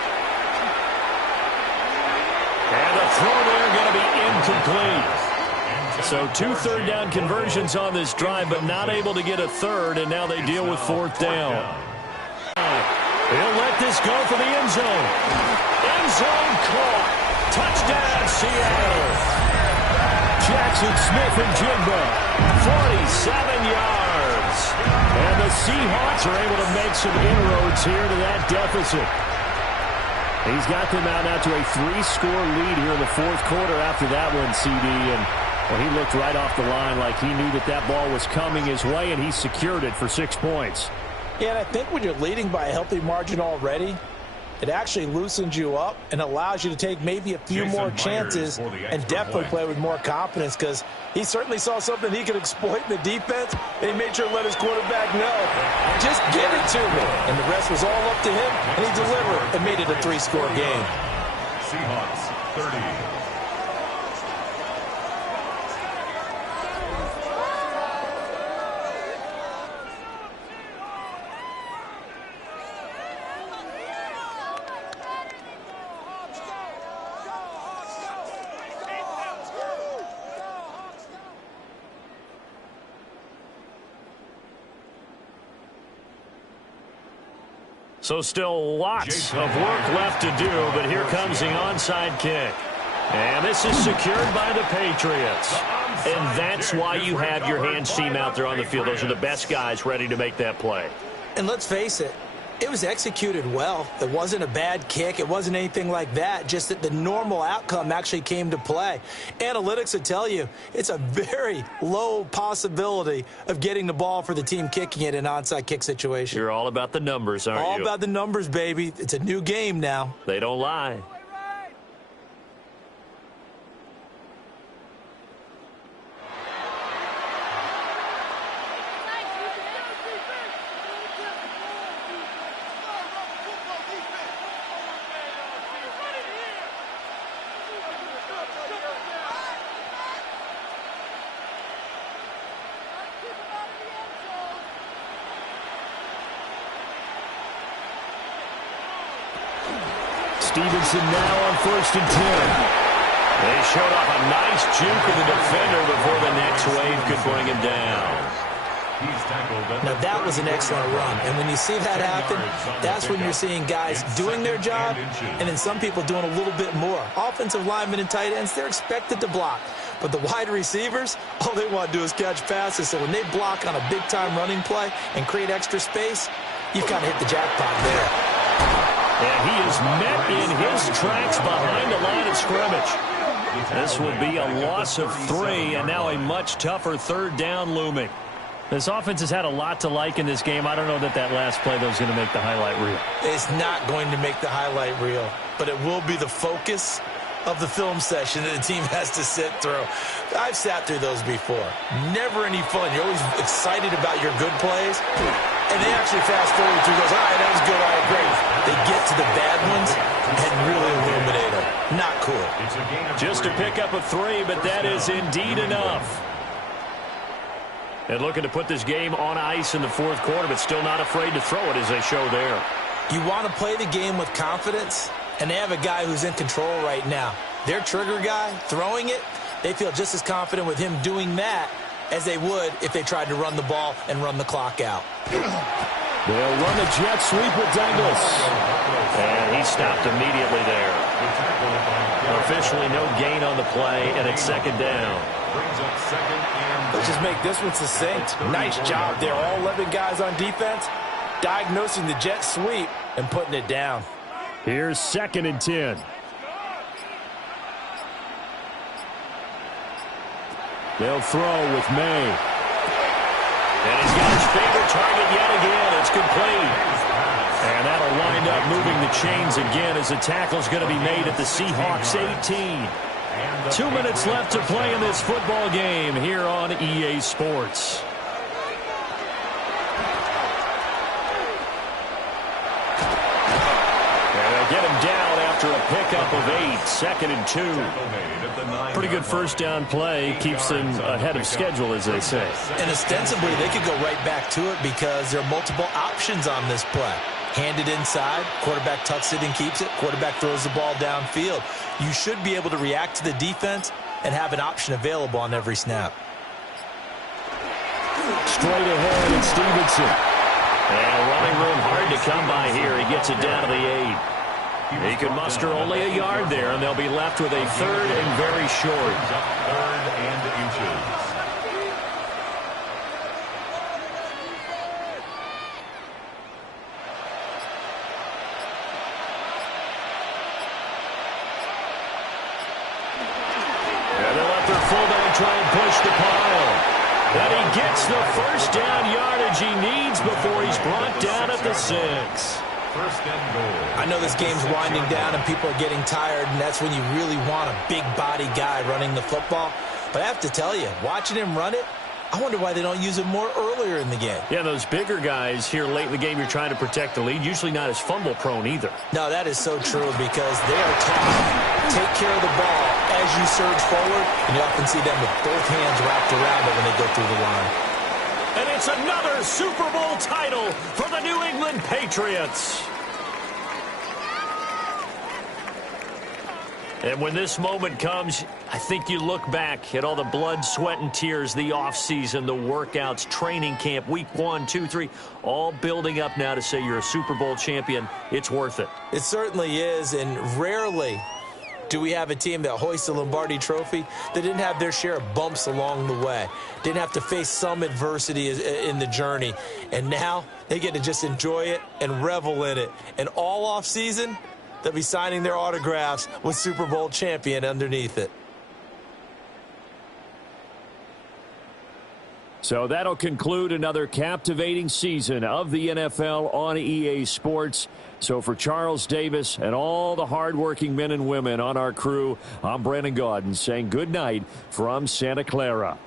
And the throw there going to be incomplete. So 2 3rd down conversions on this drive, but not able to get a 3rd, and now they deal with 4th down. He'll let this go for the end zone. End zone caught. Touchdown, Seattle. Jackson Smith-Njigba, 47 yards. And the Seahawks are able to make some inroads here to that deficit. He's got them out now to a 3-score lead here in the 4th quarter after that one, CD. And well, he looked right off the line like he knew that that ball was coming his way, and he secured it for 6 points. Yeah, and I think when you're leading by a healthy margin already, It actually loosens you up and allows you to take maybe a few more chances and definitely play with more confidence, because he certainly saw something he could exploit in the defense, and he made sure to let his quarterback know, just get it to me. And the rest was all up to him, and he delivered and made it a 3-score game. Seahawks 30. So still lots of work left to do, but here comes the onside kick. And this is secured by the Patriots. And that's why you have your hands team out there on the field. Those are the best guys ready to make that play. And let's face it, it was executed well. It wasn't a bad kick. It wasn't anything like that, just that the normal outcome actually came to play. Analytics would tell you it's a very low possibility of getting the ball for the team kicking it in an onside kick situation. You're all about the numbers, aren't you? All about the numbers, baby. It's a new game now. They don't lie. Stevenson now on 1st and 10. They showed off a nice juke of the defender before the next wave could bring him down. Now that was an excellent run, and when you see that happen, that's when you're seeing guys doing their job, and then some people doing a little bit more. Offensive linemen and tight ends, they're expected to block, but the wide receivers, all they want to do is catch passes. So when they block on a big-time running play and create extra space, you've kind of hit the jackpot there. And he is met in his tracks behind the line of scrimmage. This will be a loss of 3, and now a much tougher 3rd down looming. This offense has had a lot to like in this game. I don't know that last play, though, is going to make the highlight reel. It's not going to make the highlight reel, but it will be the focus of the film session that the team has to sit through. I've sat through those before. Never any fun. You're always excited about your good plays, and they actually fast forward through those. All right, that was good. All right, great. They get to the bad ones and really illuminate them. Not cool. Just to pick up a 3, but that is indeed enough. And looking to put this game on ice in the 4th quarter, but still not afraid to throw it as they show there. You want to play the game with confidence, and they have a guy who's in control right now. Their trigger guy throwing it, they feel just as confident with him doing that as they would if they tried to run the ball and run the clock out. They'll run a jet sweep with Douglas. And he stopped immediately there. Officially no gain on the play, and it's 2nd down. Let's just make this one succinct. Nice job there. All 11 guys on defense diagnosing the jet sweep and putting it down. Here's 2nd and 10. They'll throw with May. And he's got his favorite target yet again. It's complete. And that'll wind up moving the chains again as the tackle's going to be made at the Seahawks 18. 2 minutes left to play in this football game here on EA Sports. And they'll get him down after a pickup of 8. 2nd and 2. Pretty good 1st down play. Keeps them ahead of schedule, as they say. And ostensibly, they could go right back to it because there are multiple options on this play. Handed inside, quarterback tucks it and keeps it, quarterback throws the ball downfield. You should be able to react to the defense and have an option available on every snap. Straight ahead, it's Stevenson. And running room hard to come by here. He gets it down to the 8. He can muster only a yard there, and they'll be left with a 3rd and very short. 3rd and inches. Fullback try and push the pile. And he gets the 1st down yardage he needs before he's brought down at the 6. First and goal. I know this game's winding down and people are getting tired, and that's when you really want a big body guy running the football. But I have to tell you, watching him run it, I wonder why they don't use it more earlier in the game. Yeah, those bigger guys here late in the game, you're trying to protect the lead, usually not as fumble prone either. No, that is so true because they are taught take care of the ball as you surge forward, and you often see them with both hands wrapped around it when they go through the line. And it's another Super Bowl title for the New England Patriots. And when this moment comes, I think you look back at all the blood, sweat, and tears, the offseason, the workouts, training camp, week 1, 2, 3, all building up now to say you're a Super Bowl champion. It's worth it. It certainly is, and rarely do we have a team that hoists the Lombardi Trophy that didn't have their share of bumps along the way, didn't have to face some adversity in the journey, and now they get to just enjoy it and revel in it. And all offseason, they'll be signing their autographs with Super Bowl champion underneath it. So that'll conclude another captivating season of the NFL on EA Sports. So for Charles Davis and all the hardworking men and women on our crew, I'm Brandon Gaudin saying good night from Santa Clara.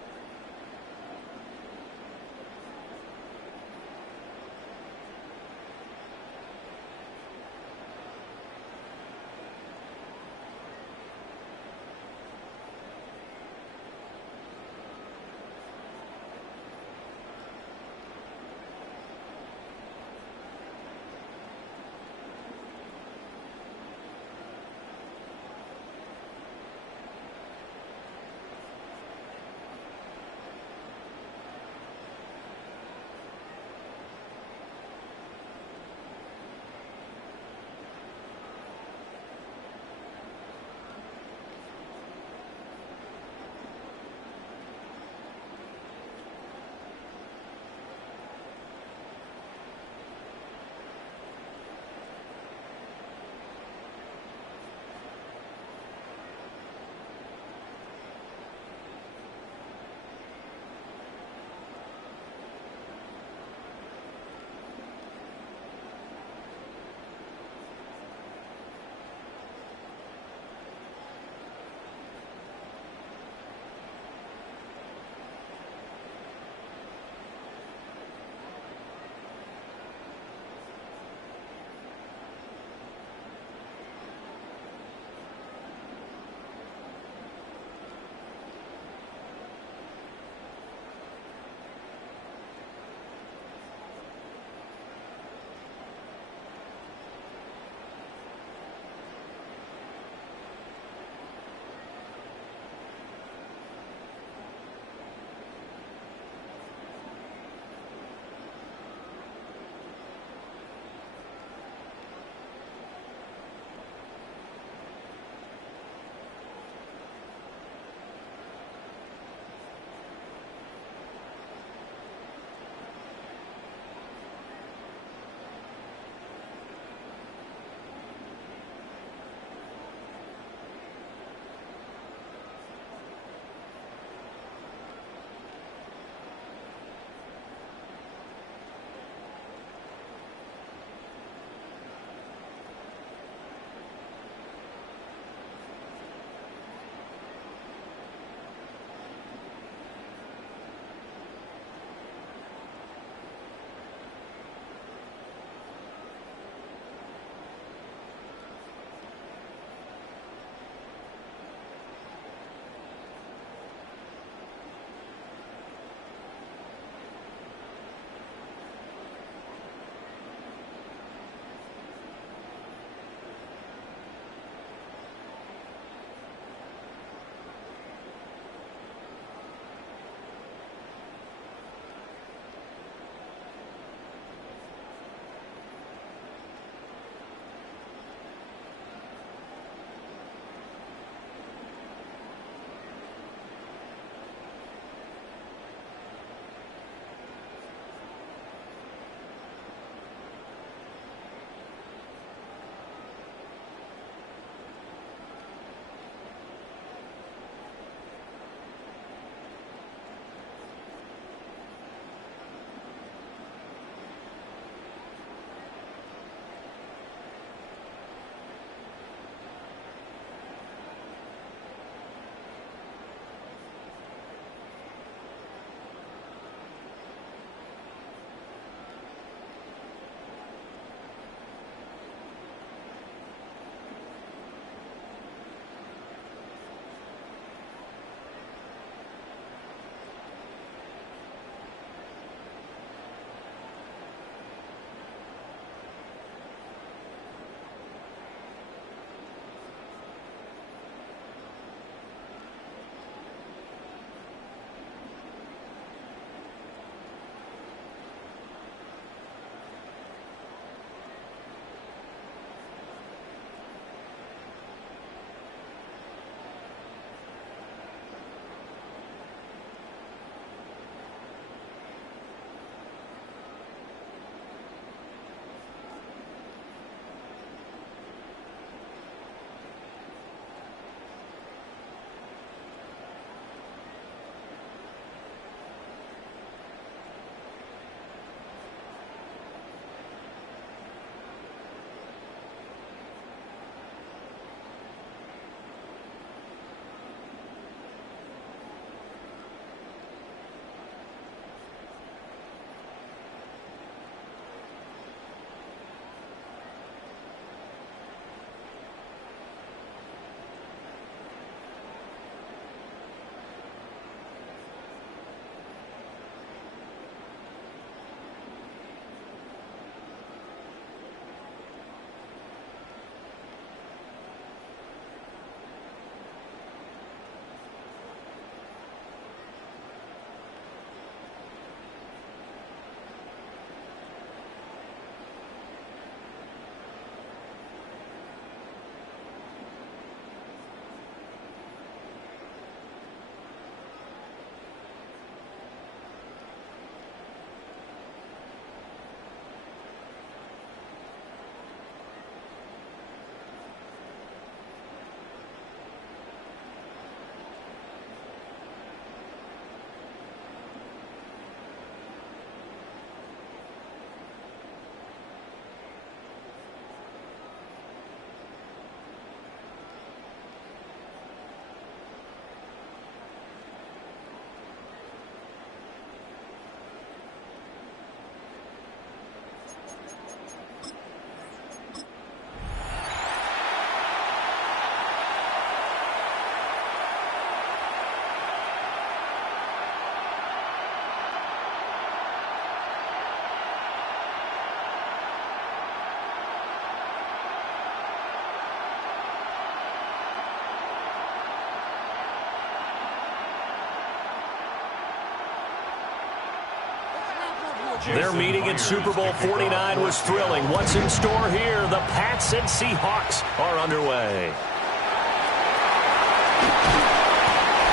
Their meeting in Super Bowl 49 was thrilling. What's in store here? The Pats and Seahawks are underway.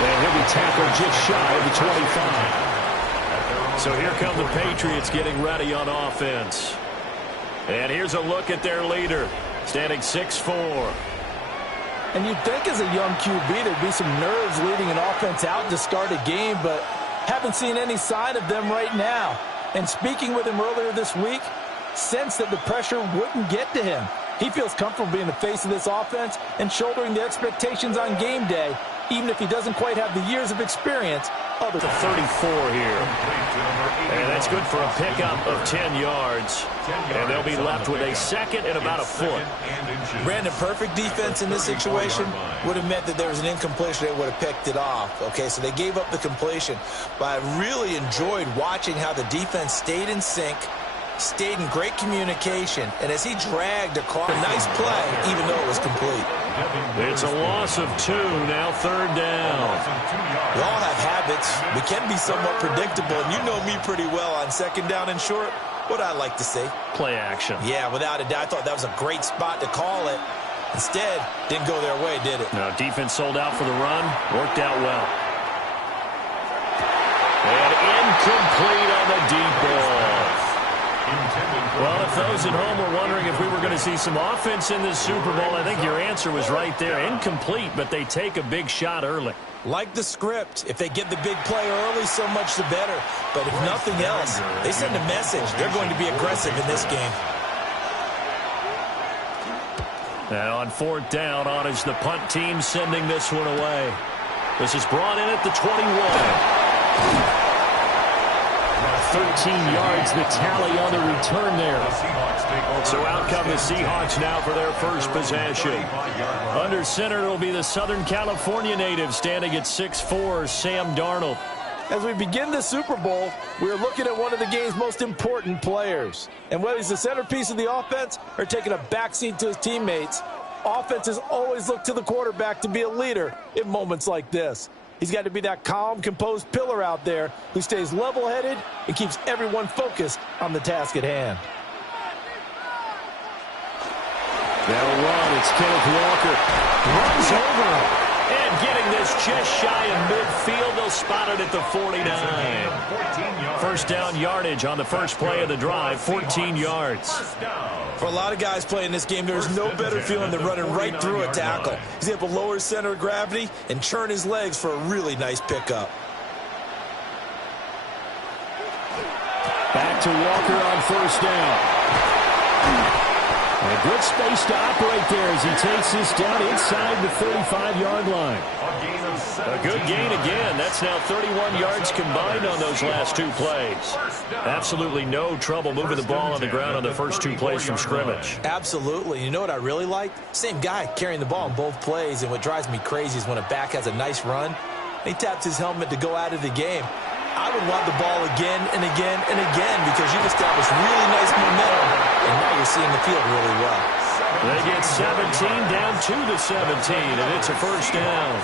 And he'll be tackled just shy of the 25. So here come the Patriots getting ready on offense. And here's a look at their leader, standing 6'4". And you'd think as a young QB there'd be some nerves leading an offense out to start a game, but haven't seen any sign of them right now. And speaking with him earlier this week, sensed that the pressure wouldn't get to him. He feels comfortable being the face of this offense and shouldering the expectations on game day, even if he doesn't quite have the years of experience. To 34 here. And that's good for a pickup of 10 yards. And they'll be left with a second and about a foot. Brandon, perfect defense in this situation would have meant that there was an incompletion. They would have picked it off. Okay, so they gave up the completion. But I really enjoyed watching how the defense stayed in sync, stayed in great communication, and as he dragged across a nice play, even though it was complete. It's a loss of 2, now 3rd down. We all have habits. We can be somewhat predictable, and you know me pretty well on 2nd down and short. What I like to say? Play action. Yeah, without a doubt. I thought that was a great spot to call it. Instead, didn't go their way, did it? No, defense sold out for the run. Worked out well. And incomplete on the deep ball. Well, if those at home were wondering if we were going to see some offense in this Super Bowl, I think your answer was right there. Incomplete, but they take a big shot early. Like the script, if they get the big play early, so much the better. But if nothing else, they send a message. They're going to be aggressive in this game. And on 4th down, on is the punt team sending this one away. This is brought in at the 21. 13 yards, the tally on the return there. So out come the Seahawks now for their first possession. Under center will be the Southern California native standing at 6'4", Sam Darnold. As we begin the Super Bowl, we're looking at one of the game's most important players. And whether he's the centerpiece of the offense or taking a backseat to his teammates, offenses always look to the quarterback to be a leader in moments like this. He's got to be that calm, composed pillar out there who stays level-headed and keeps everyone focused on the task at hand. They'll run. It's Kenneth Walker. Runs over him. And getting this just shy of midfield. They'll spot it at the 49. First down yardage on the first play of the drive. 14 yards. For a lot of guys playing this game, there's no better feeling than running right through a tackle. He's able to lower his center of gravity and churn his legs for a really nice pickup. Back to Walker on 1st down. A good space to operate there as he takes this down inside the 35-yard line. A good gain again. That's now 31 yards combined on those last 2 plays. Absolutely no trouble moving the ball on the ground on the first 2 plays from scrimmage. Absolutely. You know what I really like? Same guy carrying the ball in both plays, and what drives me crazy is when a back has a nice run, he taps his helmet to go out of the game. I would want the ball again and again and again because you've established really nice momentum, and now you're seeing the field really well. They get 17 down to the 17, and it's a first down.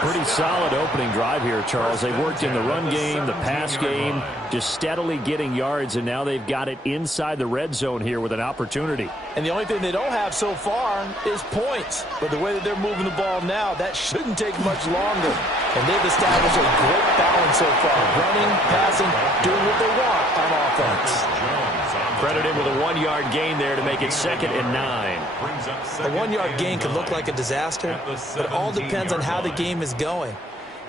Pretty solid opening drive here, Charles. They worked in the run game, the pass game, just steadily getting yards, and now they've got it inside the red zone here with an opportunity. And the only thing they don't have so far is points. But the way that they're moving the ball now, that shouldn't take much longer. And they've established a great balance so far. Running, passing, doing what they want on offense. Credited with a 1-yard gain there to make it 2nd and 9. A 1-yard gain can look like a disaster, but it all depends on how the game is going.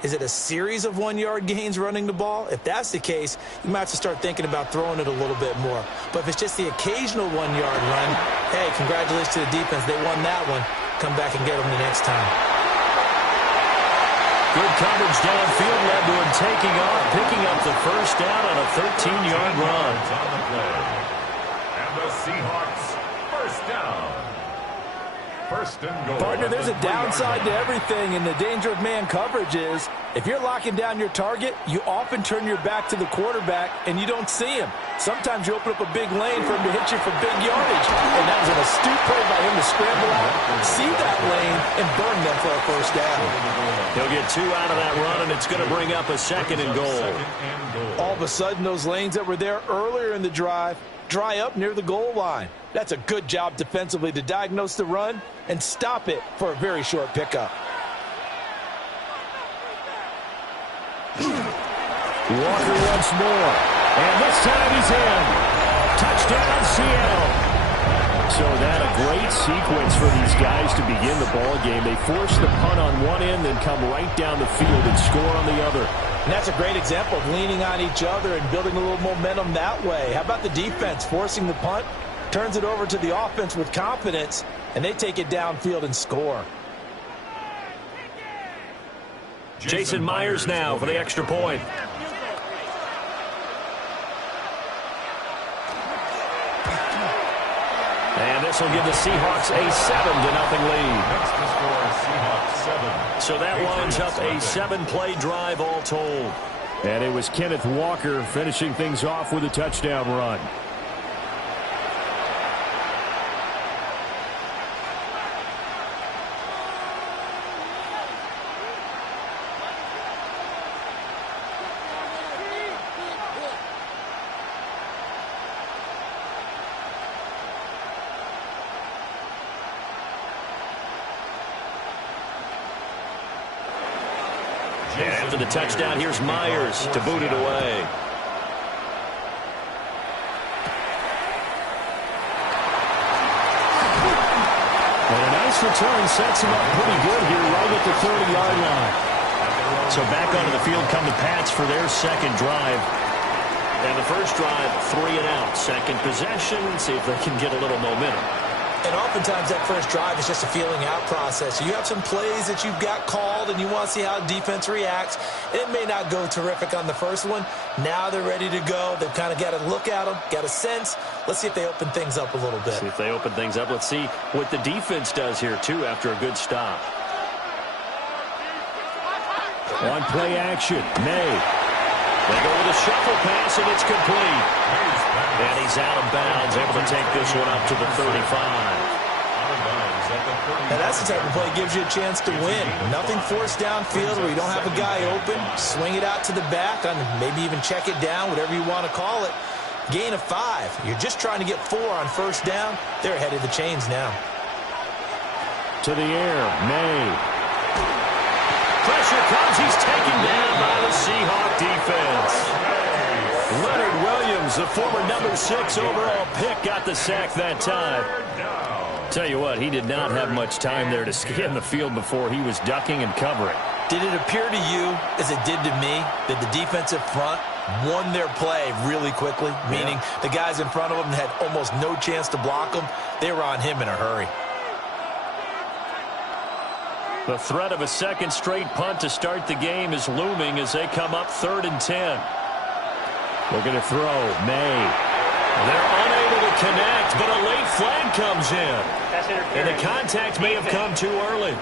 Is it a series of 1-yard gains running the ball? If that's the case, you might have to start thinking about throwing it a little bit more. But if it's just the occasional 1-yard run, hey, congratulations to the defense. They won that one. Come back and get them the next time. Good coverage downfield led to him taking off, picking up the first down on a 13-yard run. And the Seahawks first down. First and goal. Partner, there's a downside to everything, and the danger of man coverage is if you're locking down your target, you often turn your back to the quarterback and you don't see him. Sometimes you open up a big lane for him to hit you for big yardage, and that was an astute play by him to scramble out, see that lane, and burn them for a first down. He'll get 2 out of that run, and it's going to bring up a second and goal. All of a sudden, those lanes that were there earlier in the drive dry up near the goal line. That's a good job defensively to diagnose the run and stop it for a very short pickup. Walker once more. And this time he's in. Touchdown, Seattle. So that a great sequence for these guys to begin the ball game. They force the punt on one end, then come right down the field and score on the other. And that's a great example of leaning on each other and building a little momentum that way. How about the defense forcing the punt, turns it over to the offense with confidence, and they take it downfield and score. Jason Myers now for the extra point. And this will give the Seahawks a 7-0 lead. Next to score, Seahawks 7. So that winds up a 7-play drive all told. And it was Kenneth Walker finishing things off with a touchdown run. And after the touchdown, here's Myers to boot it away. And a nice return sets him up pretty good here right at the 30-yard line. So back onto the field come the Pats for their second drive. And the first drive, 3 and out. Second possession, see if they can get a little momentum. And oftentimes that first drive is just a feeling out process. You have some plays that you've got called and you want to see how defense reacts. It may not go terrific on the first one. Now they're ready to go. They've kind of got to look at them, got a sense. Let's see if they open things up a little bit. See if they open things up. Let's see what the defense does here, too, after a good stop. On play action, May. They go with a shuffle pass, and it's complete. And he's out of bounds, able to take this one up to the 35. Now that's the type of play that gives you a chance to win. Nothing forced downfield where you don't have a guy open. Swing it out to the back, and maybe even check it down, whatever you want to call it. Gain of 5. You're just trying to get 4 on first down. They're ahead of the chains now. To the air, May. Pressure comes. He's taken down by the Seahawk defense. Leonard Williams, the former number 6 overall pick, got the sack that time. Tell you what, he did not have much time there to scan the field before he was ducking and covering. Did it appear to you, as it did to me, that the defensive front won their play really quickly? Meaning the guys in front of them had almost no chance to block him. They were on him in a hurry. The threat of a second straight punt to start the game is looming as they come up 3rd and 10. Looking to throw, May. They're unable to connect, but a late flag comes in. And the contact may have come too early.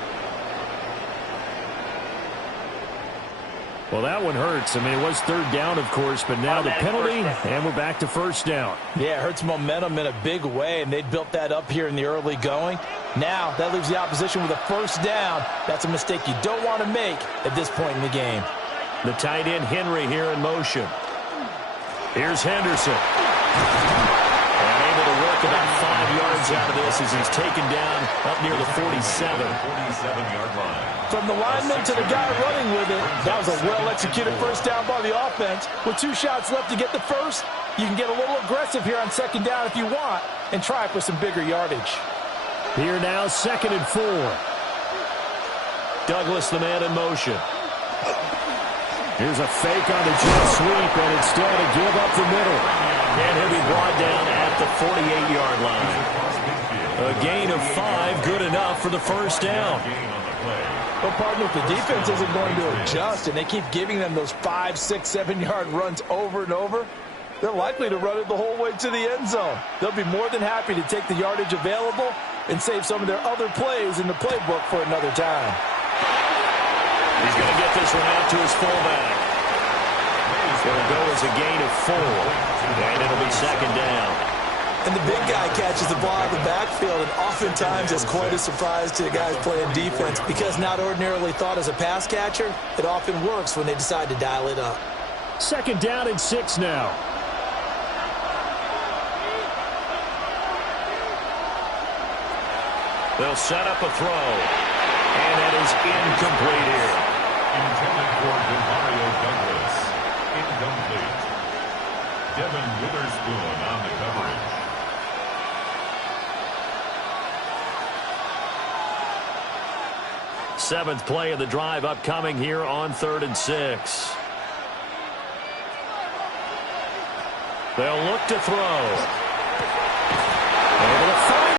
Well, that one hurts. I mean, it was 3rd down, of course, but now the penalty, and we're back to 1st down. Yeah, it hurts momentum in a big way, and they built that up here in the early going. Now, that leaves the opposition with a 1st down. That's a mistake you don't want to make at this point in the game. The tight end, Henry, here in motion. Here's Henderson. And able to work about 5 yards out of this as he's taken down up near the 47-yard line. From the lineman to the guy running with it, that was a well-executed 1st down by the offense. With 2 shots left to get the first, you can get a little aggressive here on 2nd down if you want and try for some bigger yardage. Here now, 2nd and 4. Douglas, the man in motion. Here's a fake on the jet sweep, and instead to give up the middle. And he'll be brought down at the 48-yard line. A gain of 5, good enough for the 1st down. But, partner, if the defense isn't going to adjust and they keep giving them those 5, 6, 7-yard runs over and over, they're likely to run it the whole way to the end zone. They'll be more than happy to take the yardage available and save some of their other plays in the playbook for another time. He's going to get this one out to his fullback. It's going to go as a gain of 4, and it'll be 2nd down. And the big guy catches the ball out of the backfield, and oftentimes it's quite a surprise to the guys playing defense because not ordinarily thought as a pass catcher, it often works when they decide to dial it up. 2nd down and 6 now. They'll set up a throw, and it is incomplete here. Intended for Mario Douglas. Incomplete. Devin Witherspoon on the coverage. Seventh play of the drive upcoming here on 3rd and 6. They'll look to throw.